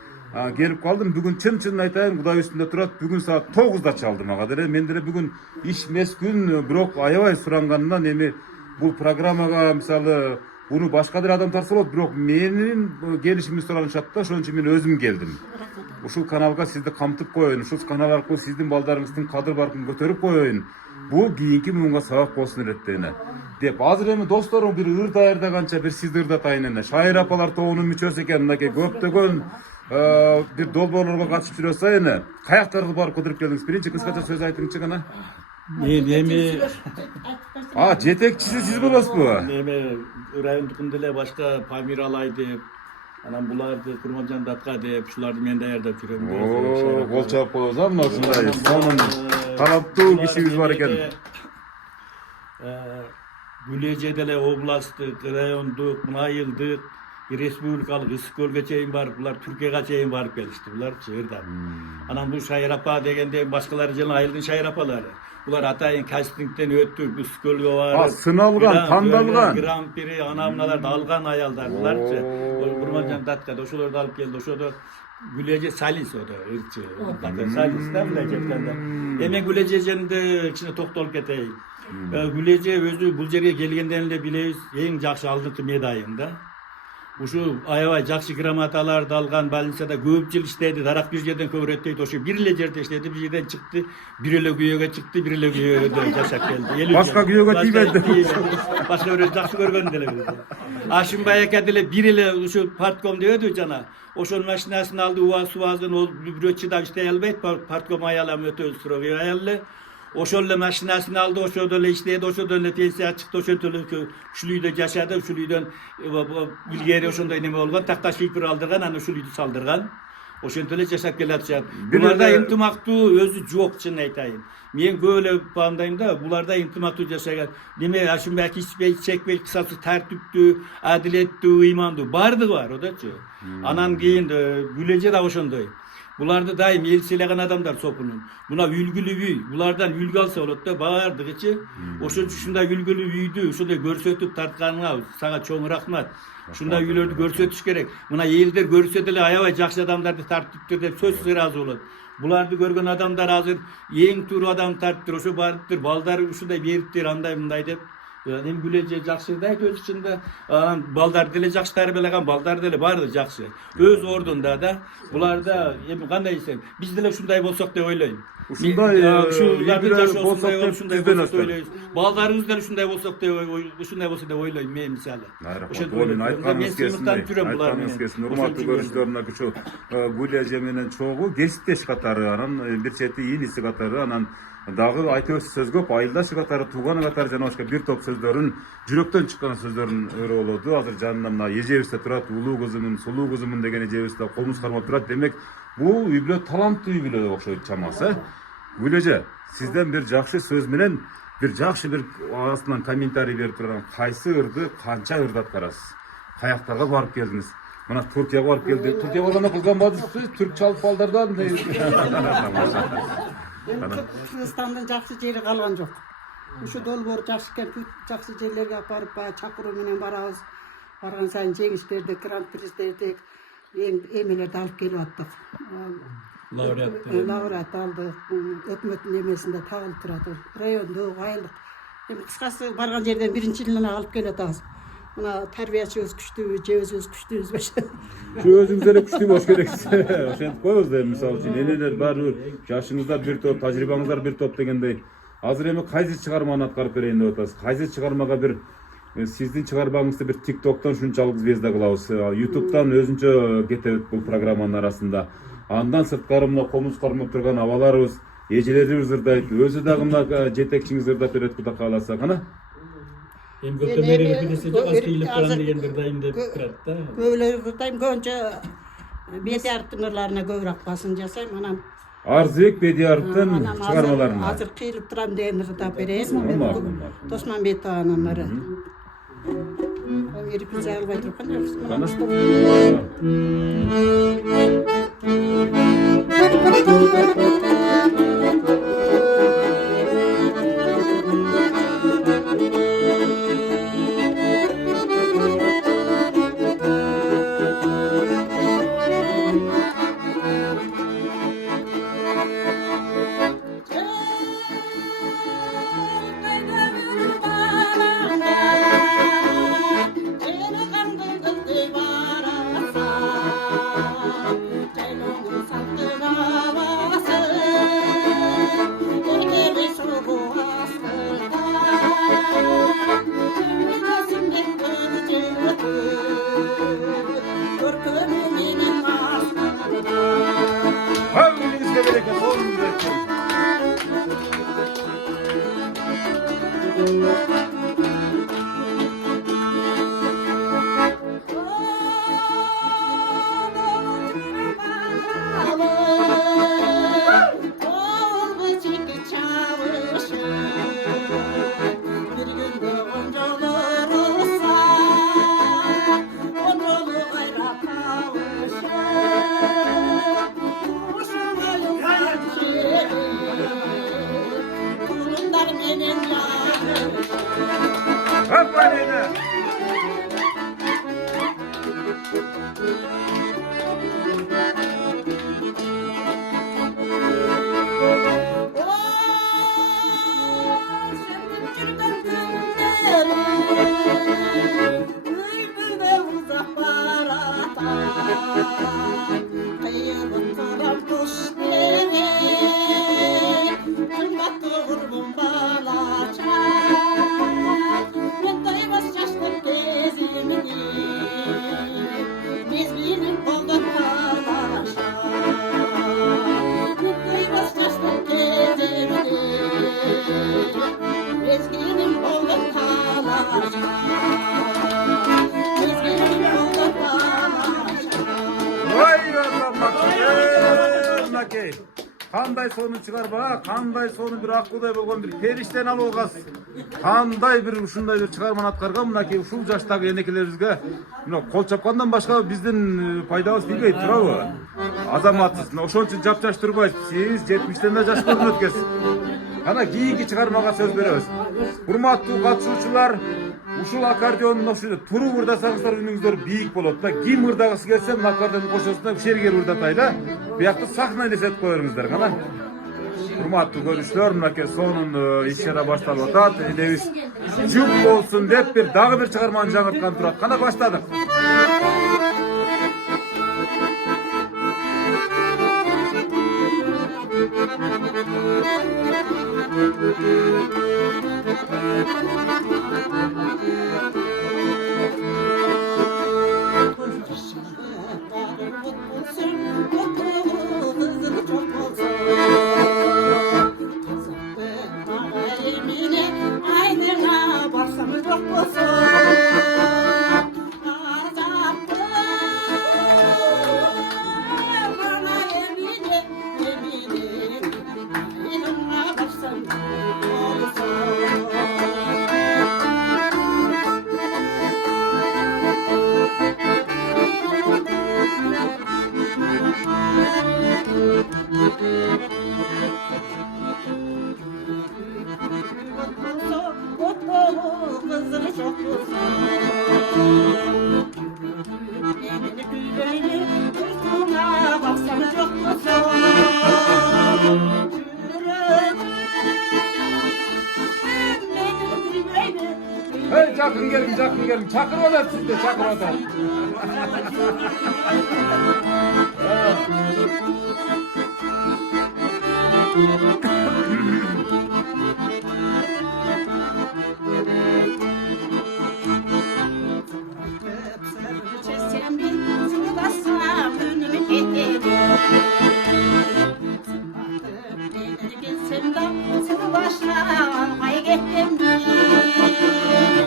келип калдым. Бүгүн чын айтайын, Кудай үстүндө турат. Бүгүн саат 9-да чалды мага деле. Мен деле бүгүн иш эмес күн, бирок аябай суранганынан эми бул программага мисалы буну башка бир адам тарса болот, бирок менин келишимди суранышат да, ошон үчүн мен өзүм келдим. Ушул каналга сизди камтып коеюн, ушул канал аркылуу сиздин балдарыңыздын кадыр баркын көтөрүп коеюн. Бул кийинки муунга сабак болсун эретени деп. Азыр эми досторум бир ыр даярдаганча бир сизди ырдатайын эне. Шайыр апалар тобунун мүчөсү экен, мынакей көптөгөн бир долбоорлорго катышып жүрөсүз эне. Каяктарга барып кыдырып келдиңиз? Биринчи кыскача сөз айтыңызчы гана. Мен эми Жетекчиси сиз болосузбу? эми райондукун деле башка Памиралай деп, анан буларды Курманжан датка деп, ушуларды мен даярдап жүрөм. Кол чаап коебуз а, мына ушундай сонун талаптуу кишибиз бар экен. Гүлеже деле областтык, райондук, айылдык, республикалык ысык көлгө чейин барып, булар Түркияга чейин барып келишти, булар чыгырда. Анан бул Шайрапа дегенде башкалары жана айылдын Шайрапалары. Булар атайын кастингден өтүп, ысык көлгө барып, сыналган, тандалган. Гран-при анамналарды алган аялдар буларчы. Курманжан датка ошолорду алып келди. Ошодо Гүлеже Салис ырчы. Салис да мындай жеткенде. Эми Гүлеженде кичине токтолуп кетейин. Гүлеже өзү бул жерге келгенден эле билебиз, эң жакшы алдыңкы медайын да. Ушу аябай жакшы грамоталарды алган, больницада көп жыл иштеди, дарак бир жерден көбүрөттөйт, ошо бир эле жерде иштеди, бир жерден чыкты, бир эле күйөөгө чыкты, бир эле күйөөдө жашап келди. Башка күйөөгө тийбеди. Башка бирөө жакшы көргөн деле биз. Ашымбай ака деле бир эле ушу партком дебеди жана. Ошонун машинасын алды, убасы-убазын ол бирөө чыдап иштей албайт, партком аялам өтө строгий аял эле. Ошол эле машинасын алды, ошодо эле иштеди, ошодо эле пенсияга чыкты, ошентип эле ушул үйдө жашады, ушул үйдөн илгери ошондой неме болгон, такта шипер алдырган, анан ушул үйдү салдырган. Ошентип эле жашап келатышат. Буларда интимактуу өзү жок, чын айтайын. Мен көп эле баамдайм да, буларда интимактуу жашаган. Деме Ашымбай ичпей, чекпей, кысасы тартиптүү, адилеттүү, ыймандуу бардыгы бар, одочу. Анан кийин Гүлеже да ошондой. Буларды дайым эл сыйлаган адамдар сопунун. Мына үлгүлүү үй, булардан үлгү алса болот да, бардыгычы. Ошон үчүн ушундай үлгүлүү үйдү ушундай көрсөтүп тартканыңа сага чоң рахмат. Ушундай үйлөрдү көрсөтүш керек. Мына элдер көрсө деле аябай жакшы адамдарды тартыптыр деп сөзсүз ыраазы болот. Буларды көргөн адамдар азыр эң туура адам тартыптыр, ошо барыптыр, балдары ушундай бериптир, андай мындай деп. Эми Гүлеже жакшы да өз ичинде, анан балдар деле жакшы тарбиялаган, балдар деле баары жакшы. Өз ордунда да. Буларда эми кандай десем, биз деле ушундай болсок деп ойлойм. Ушундай болсок деп ойлойбуз. Балдарыбыз деле ушундай болсок деп ушундай болсо деп ойлойм мен мисалы. Ошентип айтканыңыз келсин. Урматтуу көрүүчүлөр, ушу Гүлеже менен чогуу кесиптеш катары, анан бир чети ийниси катары, анан дагы айтыбыз сөз көп, айылдашы катары, тууганы катары жана башка бир топ сөздөрүн, жүрөктөн чыккан сөздөрүн өрө болду. Азыр жанында мына эжебизде турат, улуу кызымын, сулуу кызымын деген эжебизде колумуз кармап турат. Демек, бул үй бүлө таланттуу үй бүлө окшойт чамасы. Гүлеже, сизден бир жакшы сөз менен, бир жакшы бир астынан комментарий берип турган, кайсы ырды, канча ырды аткарасыз? Каяктарга барып келдиңиз? Мына Түркияга барып келди. Түркияга барганда кызганбадыңызбы? Түрк чалып балдардан. Кыргызстандын жакшы жери калган жок. Ушу долбоор жакшы экен, жакшы жерлерге алып барып, чакыруу менен барабыз. Барган сайын жеңиштерди, гран-призтерди, эмелерди алып келип аттык. Лауреат алды. Өкмөттүн эмесинде тагылып турат. Райондо, айылдык. Эми кыскасы барган жерден биринчилигинен алып келип атабыз. Мына тарбиячыбыз күчтүүбү, жебизибиз күчтүүбүзбү? Өзүңүз эле күчтүү болуш керексиз. Ошентип коебуз да, мисалы үчүн энелер баары жашыңыздар бир топ, тажрыйбаңыздар бир топ дегендей. Азыр эми кайсы чыгарманы аткарып берейин деп атасыз? Кайсы чыгармага бир сиздин чыгармаңызды бир TikToктон шунчалык звезда кылабыз, YouTube'дан өзүнчө кетет бул программанын арасында. Андан сырткары мына комуз кармап турган абаларыбыз, эжелерибиз ырдайт, өзү дагы мына жетекчиңиз ырдап берет, Кудай кааласа. Кана? Эми көптөн бери билесе аз кыйылып барган дегендер дайым деп турат да. Көбөлөр ырдайм, көбүнчө Бедияровдун ырларына көбүрөөк басым жасайм. Анан Арзыбек Бедияровдун чыгармаларына. Азыр кыйылып турам деген ырдап берем. Досманбетованын ыры. Репетиция албай турган мынакей кандай сонун чыгарма, кандай сонун бир акылдай болгон бир периштени алып алгас. Кандай бир ушундай бир чыгарманы аткарган мынакей ушул жаштагы энекелерибизге мына кол чапкандан башка биздин пайдабыз билбейт туурабы? Азаматсыз, ошон үчүн жапжаш турбайт. Сиз 70тен да жаш көрүнөт экенсиз. Ана кийинки чыгармага сөз беребиз. Урматтуу катышуучулар, ушул аккордеондун ошо туруп ырдасаңыздар үнүңүздөр бийик болот да. Ким ырдагысы келсе мына аккордеондун кошосуна ушерге ырдатайлы. Биякты сахна элестетип коюңуздар. Кана. Урматтуу көрүүчүлөр, мынакей сонун иш-чара башталып атат. Энебиз жүк болсун деп дагы бир чыгарманы жаңырткан турат. Кана баштадык. Hey, jakın gelin, jakın gelin. Çakır odat sizde, çakır odat.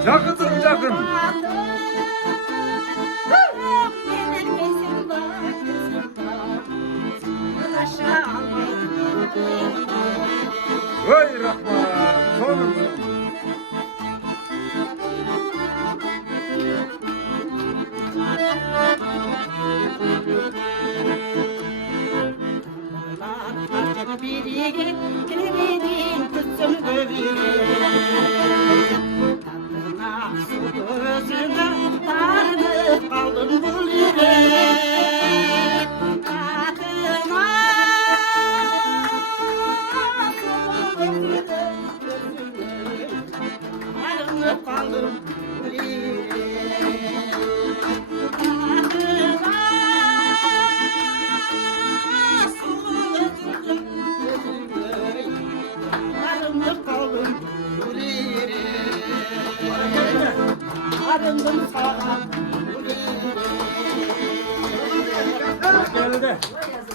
Jakın durun, jakın. Oy Rahman, sonun.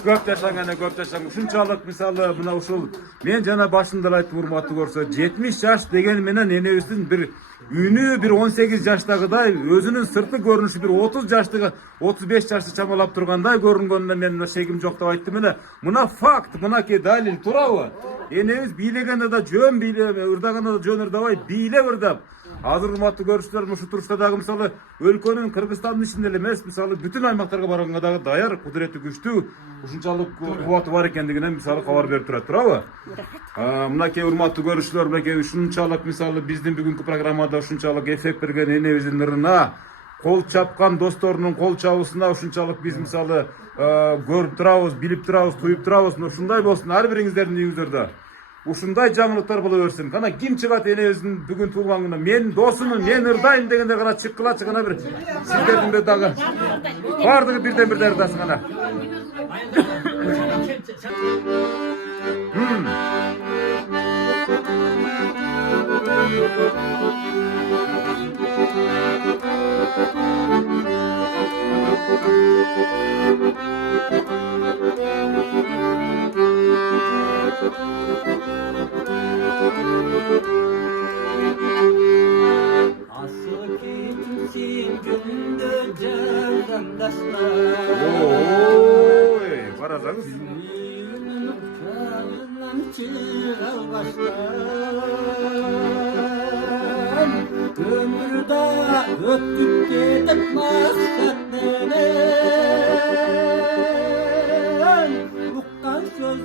Көп жашаң ана көп жашаң. Ушунчалык мисалы мына ушул мен жана башында айттым урматтуу көрсө 70 жаш деген менен энебиздин бир үнү бир 18 жаштагыдай өзүнүн сырты көрүнүшү бир 30 жаштагы 35 жашты чамалап тургандай көрүнгөнүнө мен шегим жок деп айттым эле. Мына факт, мынакей далил туурабы? Энебиз бийлегенде да жөн бийлеп, ырдаганда да жөн ырдабай, бийлеп ырдап. Азыр урматтуу көрүүчүлөр, ушу турушта дагы мисалы өлкөнүн Кыргызстандын ичинде эле эмес, мисалы бүтүн аймактарга барганга дагы даяр, кудурети күчтүү, ушунчалык кубаты бар экендигинен мисалы кабар берип турат, туурабы? Мынакей урматтуу көрүүчүлөр, мынакей ушунчалык мисалы биздин бүгүнкү программада ушунчалык эффект берген энебиздин ырына, кол чапкан досторунун кол чабуусуна ушунчалык биз мисалы көрүп турабыз, билип турабыз, туюп турабыз. Ушундай болсун ар бириңиздердин үйүңүздөрдө. Ушундай жаңылыктар боло берсин. Кана ким чыгат энебиздин бүгүн туулган күнүнө? Мен досумун, мен ырдайм дегенде гана чыккылачы гана бир сиздердин бир дагы бардыгы бирден бир ырдасын гана. Asıl kimsin günde candaşlar. Oy, barazanız. çıra baştan ömürde öttük gidip maksatların uqqan söz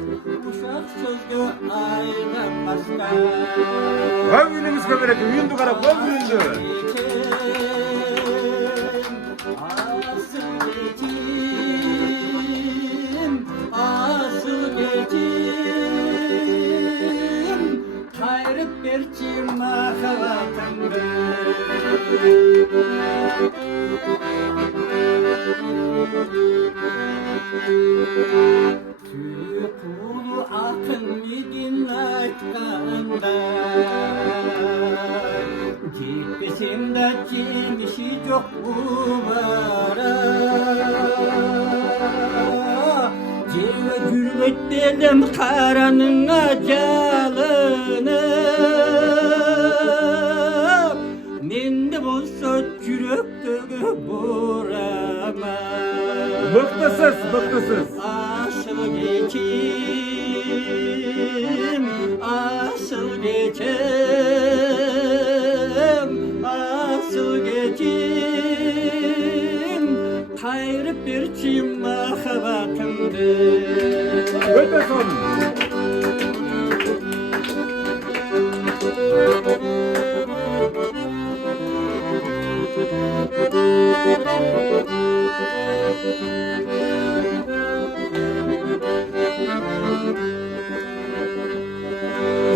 uşak sözgö aylanmazdan Koy günümüzge berek, uyundu qarab, koy günümüzge. Asıl geçim Hayrıp bir çima havatımdır Tüyükulu akın yedin aytkanda Gitmesimde cimişi çok umara Cirve gülmet dedim karanın acalını Mende bolsa çüröktüğü burama Bıktısız, bıktısız. Asıl geçim, asıl geçim, asıl geçim Hayrı bir çim mahabatımdır Öte son.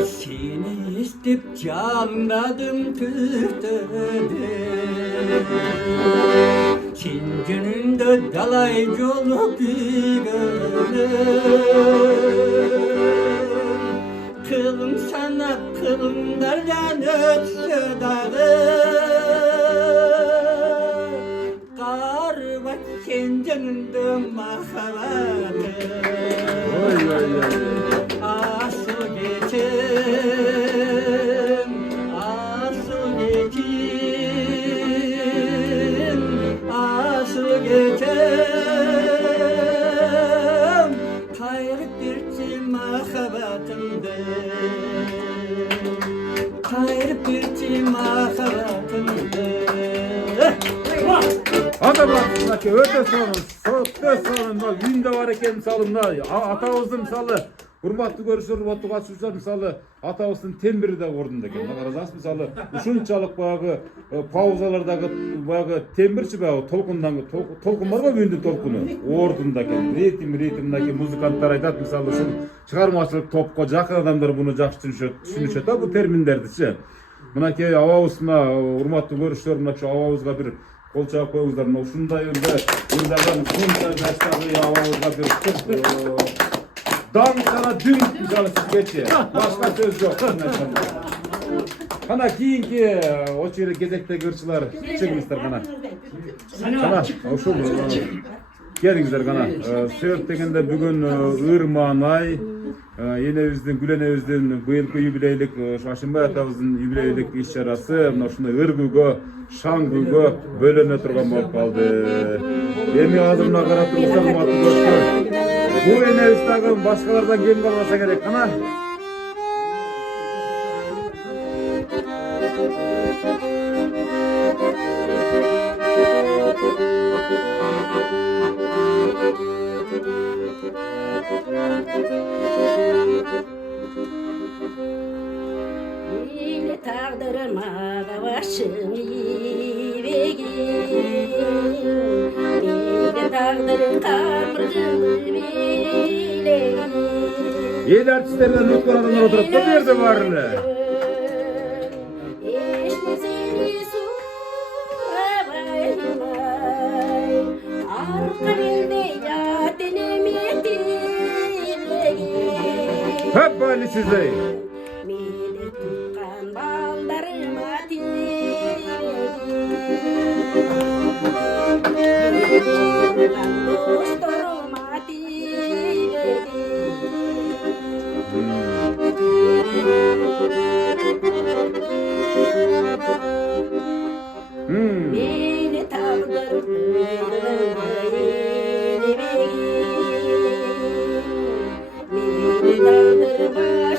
Seni istip canladım tühtüdüm Çin gününde dalay yolu gülüm Kılım sana kılım derden ötse dağı Kar bak kendinde mahavatı Oy oy oy. Asıl geçim, asıl geçim, asıl geçim Hayrı bir çim mahabatımdır Hayrı bir çim mahabatımdır Ata bıraktılar ki öte sonun, öte sonun, günde var eken misalında, atabыздың мысалы, урматтуу көрүүчүлөр, урматтуу катышуучулар мисалы атабыздын тембири да ордунда экен. Мына карасаңыз мисалы ушунчалык баягы паузалардагы баягы тембирчи баягы толкун бар го үйүндүн толкуну ордунда экен. Ритмдеги музыканттар айтат мисалы ушул чыгармачылык топко жакын адамдар муну жакшы түшүнүшөт да бул терминдердичи. Мынакей абабызына урматтуу көрүүчүлөр мынакей абабызга бир кол чаап коюңуздар. Мына ушундай ырдаган мынча жаштагы абабызга бир Dam sana dün mısal sizgeçi. Başka söz yok. Kana kiyinki o çeyrek gezekte gırçılar çıkmışlar kana. Kana oşul. Gelingizler kana. Söylep degende bugün Irmanay enebizдің Gülenebizдің быйылкы юбилейлик Ашимбай атабыздын юбилейлик иш-чарасы мына ушундай ыргүүгө, шаңгүүгө бөлөнө турган болуп калды. Эми азыр мына карап турсаң аты көчкө. Бу энебиз дагы башкалардан кем калбаса керек кана. Meni taqdirima başım ivegin Meni taqdirim kapırdım bilegin El artistlerden ötken adamlar oturup da bir yerde var öyle. Eşne seni surabayımay Arka belde yadenem yetilegin Hep böyle size. Meni tutkan baldarıma tilegin Meni tutkan dostlarıma tilegin Meni taqdir Meni taqdir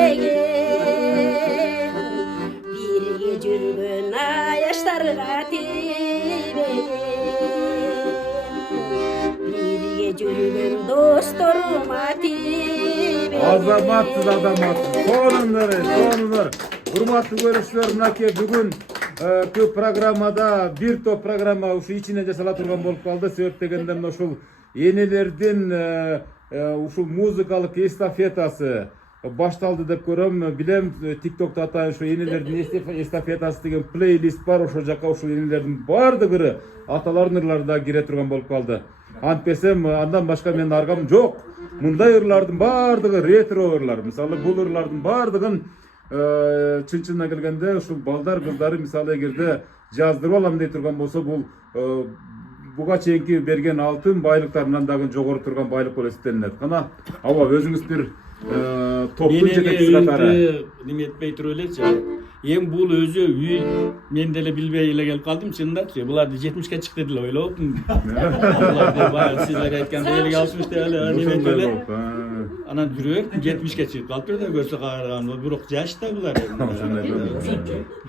tibegen birge жүргөн аяштарга тибеген birge жүргөн досторума тибеген Азаматсыз сонундар. Урматтуу көрүүчүлөр, мынакей бүгүн көп программада бир топ программа ушу ичинен жасала турган болуп калды. Себеп дегенде мына ушул энелердин ушул музыкалык эстафетасы башталды деп көрөм. Билем, TikTok'та атайын ушу энелердин эстафетасы деген плейлист бар. Ошол жака ушул энелердин бардыгы аталардын ырлары да кире турган болуп калды. Антпесем андан башка менин аргам жок. Мындай ырлардын бардыгы ретро ырлар. Мисалы бул ырлардын бардыгын чын-чынына келгенде ушул балдар кыздары мисалы эгерде жаздырып алам дей турган болсо, бул буга чейинки берген алтын байлыктарынан дагы жогору турган байлык болуп эсептелинет. Кана аба өзүңүз бир топтун жетекчиси катары неме этпей туруп элечи. Эми бул өзү үй мен деле билбей эле келип калдым чынындачы. Буларды 70ке чыкты деп ойлоптум. Буларды баягы силер айткандай эле алышмыш деп эле неме эле. Анан жүрөк 70ке чыгып калыптыр да көрсө караган. Бирок жаш да булар.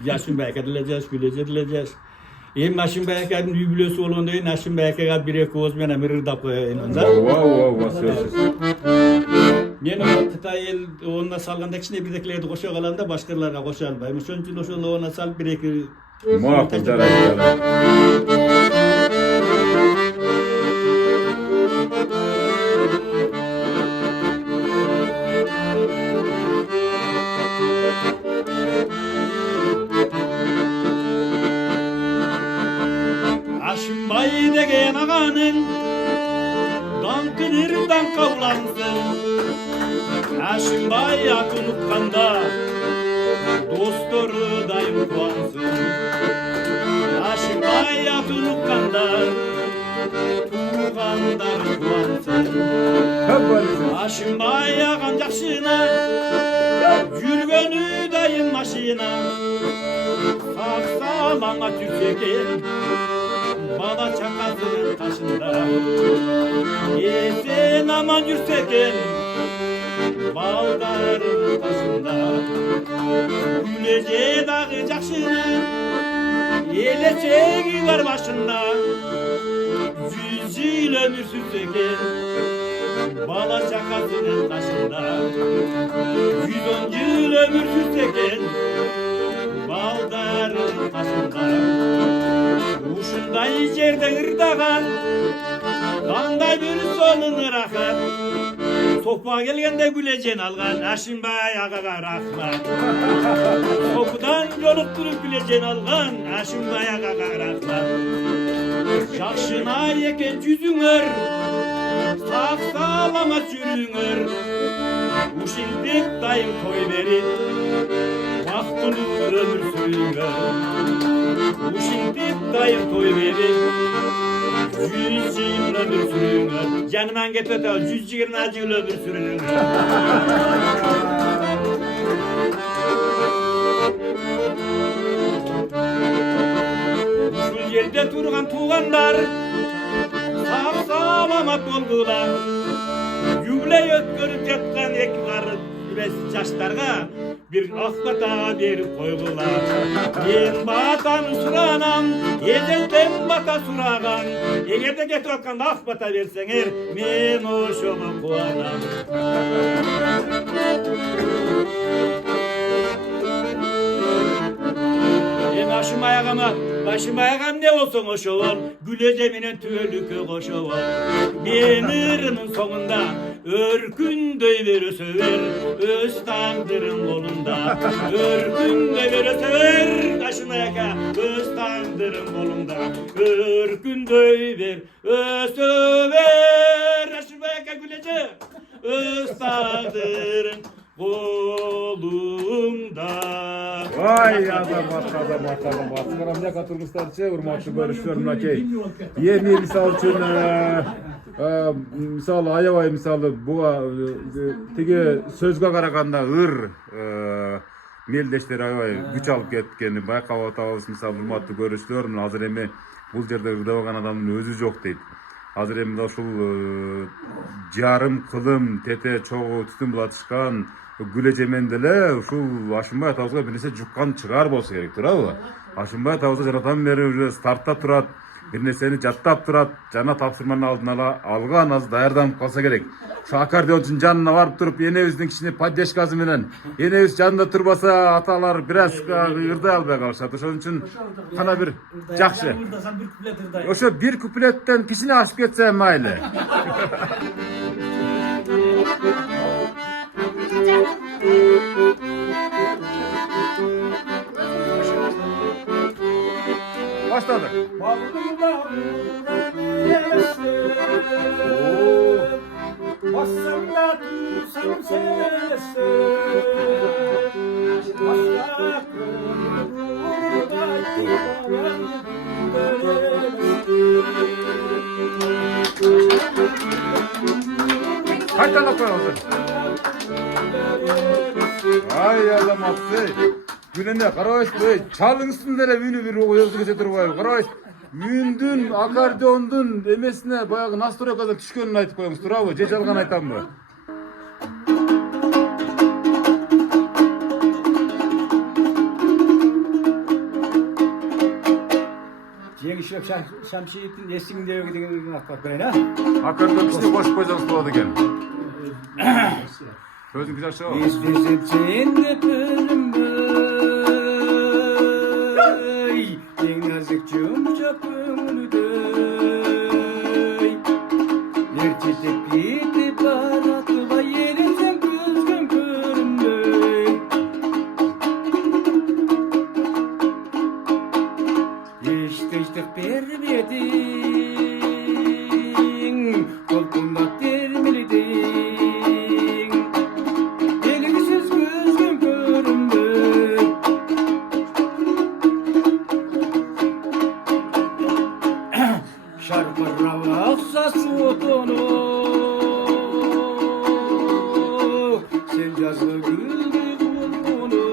Жашын байка деле жаш, билеже деле жаш. Эми Ашимбай акадын үй бүлөсү болгондон кийин Ашимбай акага бир-эки ооз менен ырдап коеюн да. сөзсүз. Мен Кытай эл оонуна салганда кичине бирдекелерди кошо калам да, башкаларга кошо албайм. Ошон үчүн ошол оонуна салып бир-эки Макул, жарайт. Ашимбай деген аганын даңкыныр даңка улансын. Ашимбай атын укканда достору дайым кубансын. Ашимбай атын укканда туугандар кубансын. Ашимбай аган жакшына жүргөнү дайым машина. Сак саламат жүрсө экен бала чакасынын кашында. Эсен аман жүрсө экен балдарын кашында. Күлеже дагы жакшына элечеги бар башында. 100 жыл өмүр сүрсө экен бала чакасынын кашында. 110 жыл өмүр сүрсө экен балдарын кашында. Ушундай жерде ырдаган кандай бир сонун ырахат. Сопа келгенде күлежен алган Ашимбай агага рахмат. Сопудан жолуктуруп күлежен алган Ашимбай агага рахмат. Жакшына экен жүзүңөр, сак саламат жүрүңөр. Ушинтип дайым той берип бактылуу өмүр сүрүңөр. Ушинтип дайым той берип 100 жыл өмүр сүрүңөр. Жаныман кетип атабы 120 жыл өмүр сүрүңөр. Ушул жерде турган туугандар сак саламат болгула. Юбилей өткөрүп жаткан эки кары жаштарга bir ак бата берип койгула. Мен батаны суранам, эжелден бата сураган. Эгерде кетип атканда ак бата берсеңер, мен ошого кубанам. Ашимбай агам не болсоң ошо бол, Күлеже менен Түөлүккө кошо бол. Мен ырынын соңунда өркүндөй берөсө бер, өз тагдырың колунда. Өркүндөй берөсө бер, Ашимбай ака, өз тагдырың колунда. Өркүндөй бер, өсө бер, Ашимбай ака Күлеже, өз тагдырың колунда. Vay azamат. Мына катылгычтарчы, урматтуу көрүүчүлөр, мынакей. Эми мисалы үчүн мисалы аябай мисалы буга тиги сөзгө караганда ыр мелдештер аябай күч алып кеткени байкап атабыз. Мисалы урматтуу көрүүчүлөр, мына азыр эми бул жерде ырдабаган адамдын өзү жок дейт. азыр эми мына ушул жарым кылым тете чогуу түтүн булатышкан гүл эжемен деле ушул Ашымбай атабызга бир нерсе жуккан чыгар болсо керек, туурабы? Ашымбай атабыз жанатан бери уже стартта турат, бир нерсени жаттап турат, жана тапшырманы алдын ала алган, азыр даярданып калса керек. Ушу аккордеондун жанына барып туруп, энебиздин кичине поддержкасы менен, энебиз жанында турбаса аталар бир аз ырдай албай калышат. Ошон үчүн кана бир жакшы. Ошо бир куплеттен кичине ашып кетсе майлы. Başladık. Kaç tane koyalım? Ay Allah'ım Gülene karayız çalın üstünde de ünü bir oyuzu geçe durbayı karayız. Ündün, akordondun emesine bayağı nasıl kadar düşkönünü aytıp koyuyorsunuz turabı, cecalgan aytan mı? Жеңишіп Шамшиевтің есігіндегі деген ақпарат берейін, а? Akordon içine koşup koyacağınız болады eкен. Sözün güzel şey var. Естесем сені білінбей, ең нәзік жұмшақ көңілдей. Ертетіп кетіп баратыға елесем күзгім көрінбей. Ешкіштік бермедің, толқынға термеледің. Еліңсіз күзгім көрінбей. Шарпырау ақсас отыны, сен жазғы гүлді құлқыны.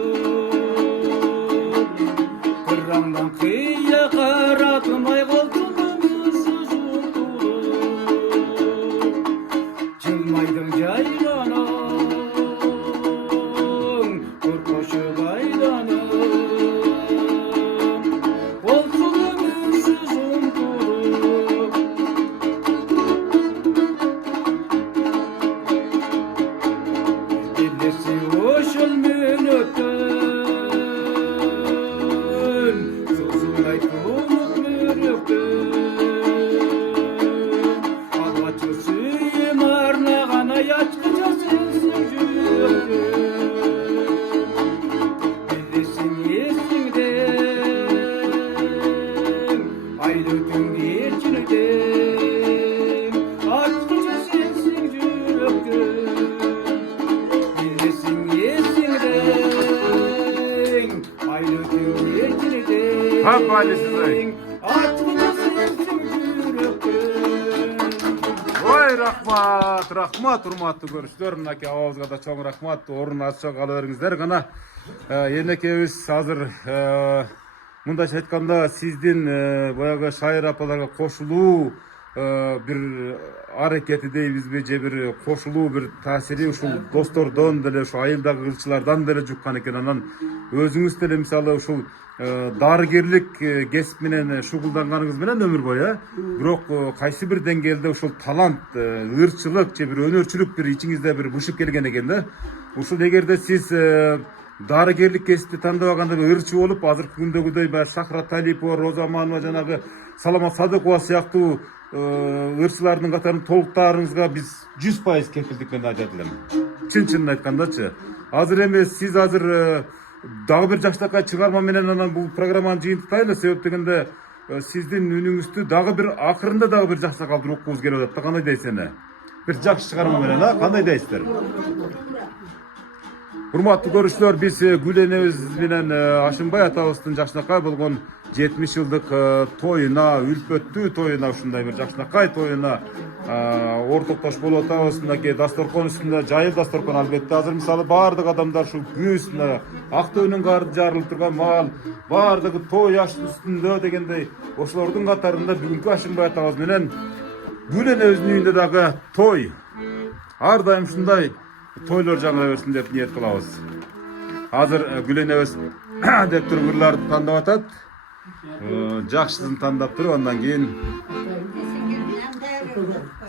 Қыраңдан қия қаратымай қолтығымызсыз ұлтылы. Жылмайдың жайғаның, қорқошы байданың. Қолтығымызсыз ұлтылы. Елесі ошыл мен өттін, созылай тұнық мөрөктін. Алғачы сүйім арнаған аячқы жасынсың жүректін. Білесің есіңден, айлы түнге еркінуден. Ачқы жасынсың жүректін. Bilirsin yesinden, aynı tüyletini Ha, maalesef öyle. Atmıyorsun yürekten. Vay rahmat, urmatlı görüşler. Mınaki avazga da çok rahmat, orun açık alıverіңіздер. Gana енекебиz hazır мындайча айтканда сиздин баягы шайыр апаларга кошулуу бир аракети дейбизби же бир кошулуу бир таасири ушул достордон деле ушу айылдагы кызчылардан деле жуккан экен. Анан өзүңүз деле мисалы ушул дарыгерлик кесип менен шугулданганыңыз менен өмүр бою, бирок кайсы бир деңгээлде ушул талант, ырчылык же бир өнөрчүлүк бир ичиңизде бир бышып келген экен да. Ушул эгерде сиз дарыгерлик кесипти тандабаганда ырчы болуп, азыркы күндөгүдөй баягы Шахрат Талипова, Роза Аманова, жанагы Саламат Садыкова сыяктуу ырчылардын катарын толуктаарыңызга биз 100% кепилдик менен айтат элем. Чын айткандачы. Азыр эми сиз азыр дагы бир жакшынакай чыгарма менен анан бул программаны жыйынтыктайлы, себеп дегенде сиздин үнүңүздү дагы бир акырында дагы бир жакшы калтырып окугубуз келип атат да. Кандай дейсиз? Бир жакшы чыгарма менен, а? Кандай дейсиздер? Урматтуу көрүүчүлөр, биз Гүл энебиз менен Ашымбай атабыздын жакшынакай болгон 70 жылдык тоюна, үлпөттүү тоюна, ушундай бир жакшынакай тоюна ортоктош болуп атабыз. Мынакей дасторкон үстүндө, жайыл дасторкон албетте. Азыр мисалы баардык адамдар ушул күз, Актөбөнүн кары жарылып турган маал, баардыгы той аштын үстүндө дегендей, ошолордун катарында бүгүнкү Ашымбай атабыз менен Gül enebizin үйünde dagы той. Ар дайым ушундай тойлор жаңыла берсин деп ниет кылабыз. Азыр Гүл энебиз деп туруп ырларды тандап атат. Жакшысын тандап туруп андан кийин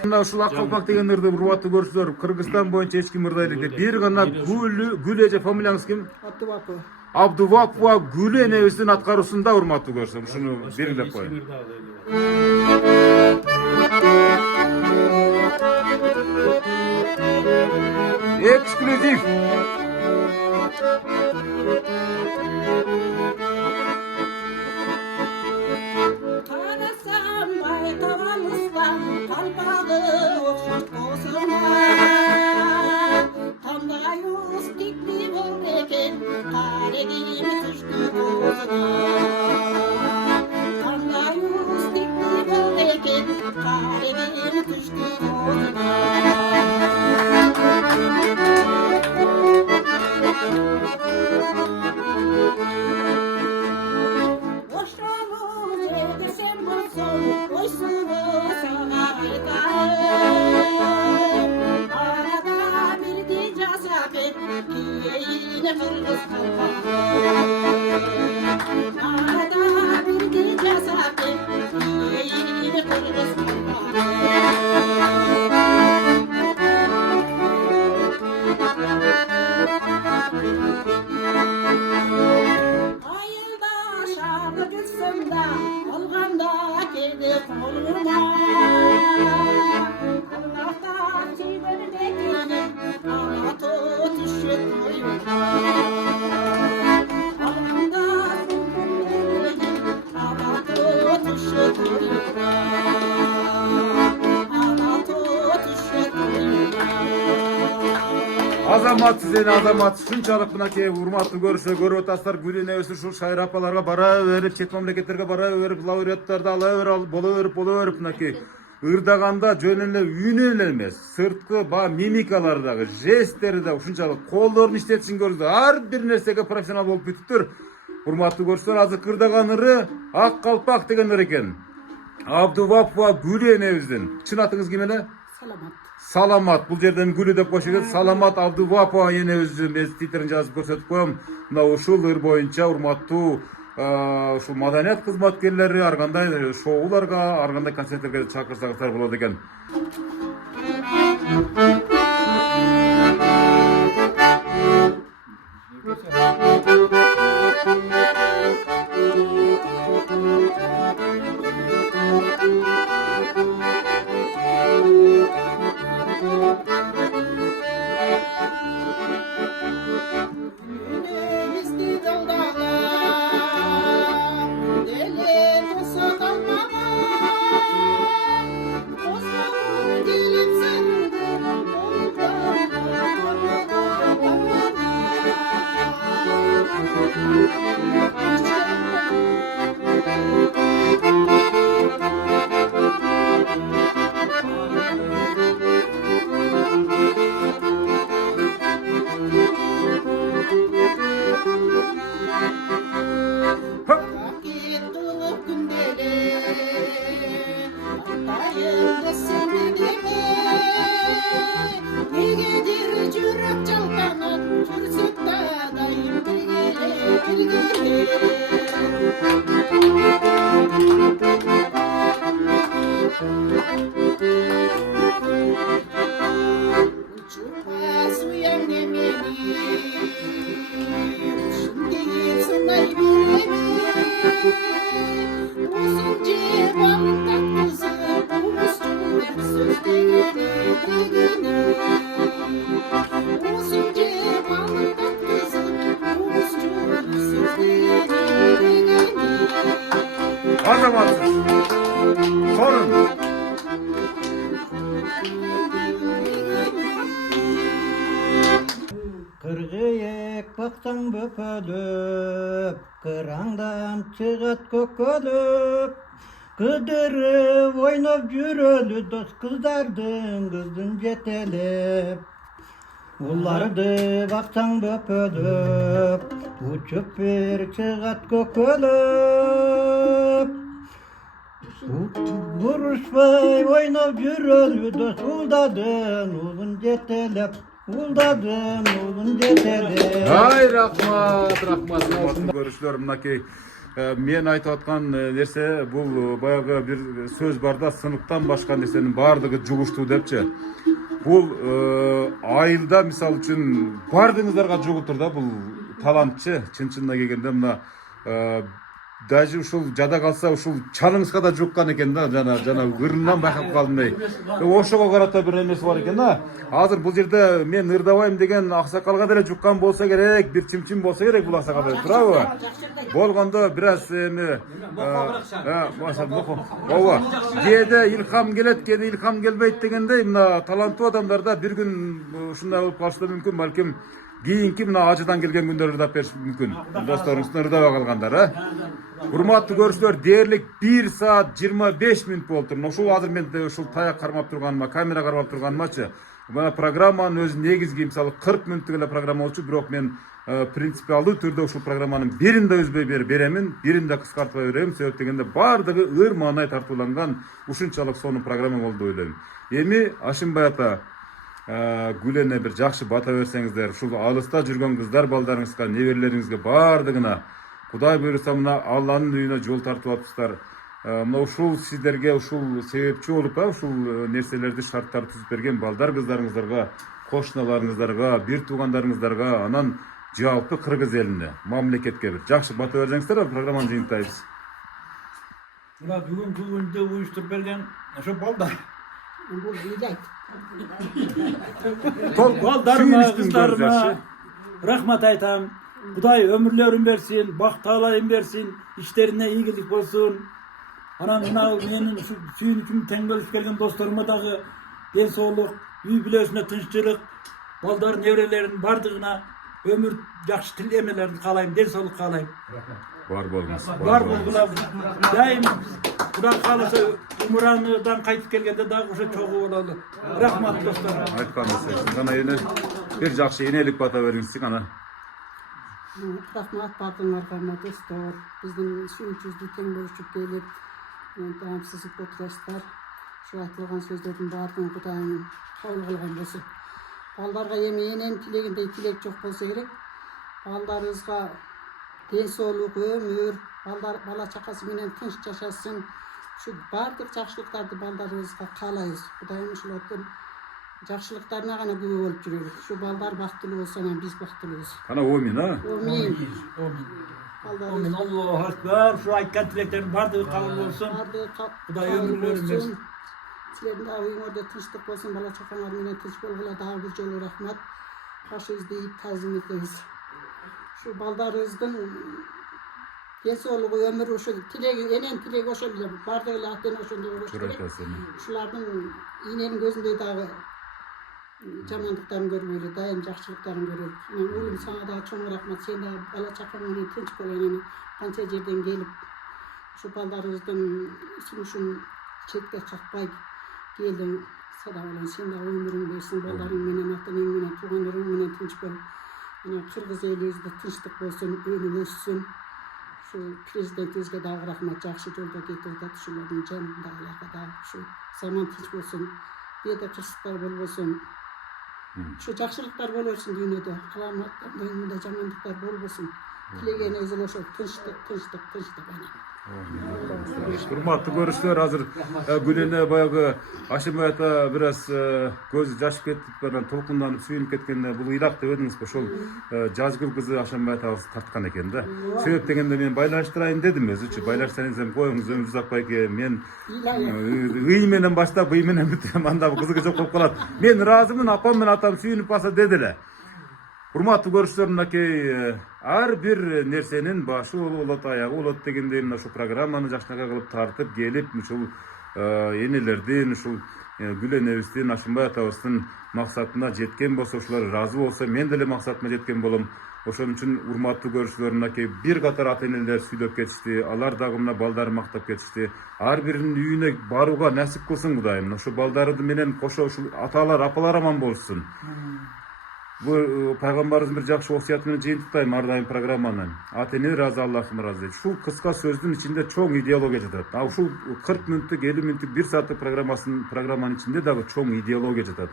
мына ушул ак калпак деген ырды урматтуу көрүүчүлөр, Кыргызстан боюнча эч ким ырдай элек. Бир гана Гүл эже, фамилияңыз ким? Абдубакова Гүл энебиздин аткаруусунда, урматтуу көрүүчүлөр. Ушуну белгилеп коеюн. Эксклюзив. Карасам байкалыстан калпагы окшош косуна. Кандай устикли бол экен карегими түштү көзүнө. Кандай устикли бол экен карегими түштү көзүнө. Азамат, сизден азамат шунчалык мынакей урматтуу көрүүчүлөр, көрүп атасыздар. Гүл энебиз ушул шайыр апаларга бара берип, чет мамлекеттерге бара берип, лауреаттарды ала берип, боло берип мынакей ырдаганда жөн эле үнү эле эмес, сырткы мимикалары дагы, жесттери дагы ушунчалык колдорун иштетишин көрдү. Ар бир нерсеге профессионал болуп бүтүптүр. Урматтуу көрүүчүлөр, азыр ырдаган ыры Ак калпак деген ыр экен. Абдубакова Гүл энебиздин. Чын атыңыз ким эле? Саламат. Саламат. Бул жерден Гүлү деп коюшат. Саламат Абдубакова энебиздин мен титирин жазып көрсөтүп коем. Мына ушул ыр боюнча урматтуу ушул маданият кызматкерлери ар кандай шоуларга, ар кандай концерттерге чакырсаңыздар болот экен. Azamatsız. Sorun. Kırgıyık baksan böpölüp, kırangdan çıgat kökölüp, kıdırıp oynap jürölü dost kızdın jetelip. Уларды баксаң бөпөлөп, учуп бир чыгат көкөлөп. Vuruşmay oynap yürölüdü uldadın ulun jetelep uldadın ulun jetelep. Ay rahmat. Görüşler mınaki men айтып аткан нерсе бул баягы бир сөз бар да, сыныктан башка нерсенин баардыгы жугуштуу депчи. Бул айылда мисалы үчүн баардыгыңыздарга жугуптур да бул талантчы. Чын-чынына келгенде мына даже ушул жада калса ушул чалыңызга да жуккан экен да, жана ырынан байкап калдым. Ошого карата бир эмеси бар экен да. Азыр бул жерде мен ырдабайм деген аксакалга деле жуккан болсо керек, бир чимчим болсо керек бул аксакалда, туурабы? Болгондо бир аз эми ооба, кээде илхам келет, кээде илхам келбейт дегендей, мына таланттуу адамдарда бир күн ушундай болуп калышы да мүмкүн, балким кийинки мына ажыдан келген күндөрү ырдап бериши мүмкүн. Досторуңуздун ырдабай калгандар, Урматтуу көрүүчүлөр, дээрлик 1 саат 25 мүнөт болуптур. Ушул азыр мен ушул таяк кармап турганыма, камера кармап турганымачы, мына программанын өзү негизги мисалы 40 мүнөттүк эле программа болчу, бирок мен принципиалдуу түрдө ушул программанын бирин да үзбөй беремин, бирин да кыскартпай берем. Себеп дегенде баардыгы ыр маанай тартууланган ушунчалык сонун программа болду деп ойлойм. Эми Ашимбай ата, Гүлене бир жакшы бата берсеңиздер, ушул алыста жүргөн кыздар балдарыңызга, неберелериңизге баардыгына Кудай буйруса мына Алланын үйүнө жол тартып атыптыр. Мына ушул сиздерге ушул себепчи болуп, ушул нерселерди, шарттарды түзүп берген балдар кыздарыңыздарга, кошуналарыңыздарга, бир туугандарыңыздарга, анан жалпы кыргыз элине, мамлекетке бир жакшы бата берсеңиздер, программаны жыйынтайбыз. Мына бүгүнкү күндө уюштуруп берген ошо балдар. Бул бийлейт. Балдарыма, кыздарыма рахмат айтам. Кудай өмүрлөрүн берсин, бакталайын берсин, иштерине ийгилик болсун. Анан мына менин ушу сүйүнүкүм тең бөлүшүп келген досторума дагы ден соолук, үй бүлөсүнө тынччылык, балдар неберелеринин бардыгына өмүр жакшы тилемелерин каалайм, ден соолук каалайм. Бар болуңуз. Бар болгула дайым Кудай кааласа умурадан кайтып келгенде дагы ошо чогуу бололу. Рахмат достор. Айткан нерсе, гана эне бир жакшы энелик бата бериңиз ана. Рахмат бардыңарга достор. Биздин сүйүнчүбүздү тең бөлүшүп келип, таамсызып отурасыздар. Ушу айтылган сөздөрдүн баардыгын Кудайым кабыл кылган болсун. Балдарга эми энем тилегиндей тилек жок болсо керек. Балдарыбызга ден соолук, өмүр, бала чакасы менен тынч жашасын. Ушу баардык жакшылыктарды балдарыбызга каалайбыз. Кудайым ушулардын жакшылыктарына гана күбө болуп жүрөлү. Ушу балдар бактылуу болсо, анан биз бактылуубуз. Ана омин, Омин. Омин. Аллаху акбар. Ушу айткан тилектердин баардыгы кабыл болсун. Кудай өмүрлөрүн берсин. Силердин дагы үйүңөрдө тынчтык болсун, бала чакаңар менен тынч болгула. Дагы бир жолу рахмат. Башыңызды ийип тазим этебиз. Ушу балдарыбыздын ден соолугу, өмүрү, ушу тилеги, эненин тилеги ошол эле. Баардыгы эле атын ошондой болуш керек. Ушулардын ийненин көзүндөй дагы жамандыктарын көрбөйлү, дайым жакшылыктарын көрөлү. Уулум, сага дагы чоң рахмат. Сен дагы бала чакаң менен тынч бол, анан канча жерден келип, ушу балдарыбыздын сунушун четке какпай келдиң. Сада болон, сен дагы өмүрүң берсин, балдарың менен, ата энең менен, туугандарың менен тынч бол. Анан кыргыз элибизде тынчтык болсун, өнүп өссүн. Ушу президентибизге дагы рахмат, жакшы жолдо кетип атат. Ушулардын жанындагыларга дагы ушу заман тынч болсун, беде кырсыктар болбосун. Ушу жакшылыктар боло берсин дүйнөдө. Каламатта жамандыктар болбосун. Тилегенибиз эле ошол тынчтык анан. Урматтуу көрүүчүлөр, азыр Гүлене баягы Ашимбай ата бир аз көзү жашып кетип, анан толкунданып сүйүнүп кеткенде бул ыйлак деп едиңизби, ошол Жазгүл кызы Ашимбай атабыз тарткан экен да. Себеп дегенде мен байланыштырайын дедим өзүчү. Байлаштырсаңыз эми коюңуз, өмүр узакпай мен ый менен баштап, ый менен бүтөм, анда кызыгы жок болуп калат. Мен ыраазымын, апам менен атам сүйүнүп калса деди эле. Урматтуу көрүүчүлөр, мынакей ар бир нерсенин башы болот, аягы болот дегендей, мына ушул программаны жакшынакай кылып тартып келип, ушул энелердин, ушул Гүленебиздин, Ашимбай атабыздын максатына жеткен болсо, ушулар ыраазы болсо, мен деле максатыма жеткен болом. Ошон үчүн урматтуу көрүүчүлөр, мынакей бир катар ата энелер сүйлөп кетишти, алар дагы мына балдарын мактап кетишти. Ар биринин үйүнө барууга насип кылсын Кудайым. Ошо балдары менен кошо ушул аталар, апалар аман болушсун. Bu Peygamberimiz bir jakşı wasiyat menен жыйынтыктайм ар дайым программаны. Ата эне ыраазы, Аллахым ыраазы дейт. Ушул кыска сөздүн ичинде чоң идеология жатат. А ушул 40 мүнөттүк, 50 мүнөттүк, 1 сааттык программанын ичинде дагы чоң идеология жатат.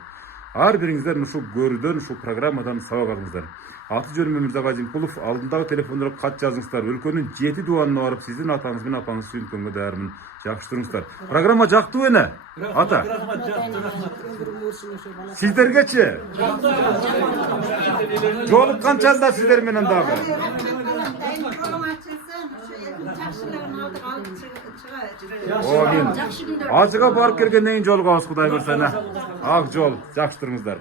Ар бириңиздер ушул көрүүдөн, ушул программадан сабак алыңыздар. Аты жөнүм Мырзагазим Кулов. Алдындагы телефондорго кат жазыңыздар. Өлкөнүн 7 дубанына барып сиздин атаңыз менен апаңызды сүйүнткөнгө даярмын. Жакшы туруңуздар. Программа жактыбы эне? Ата. Сиздергечи? Жолукканча да сиздер менен дагы. Азыга барып келгенден кийин жолугабыз, Кудай буйрса. Ак жол, жакшы туруңуздар.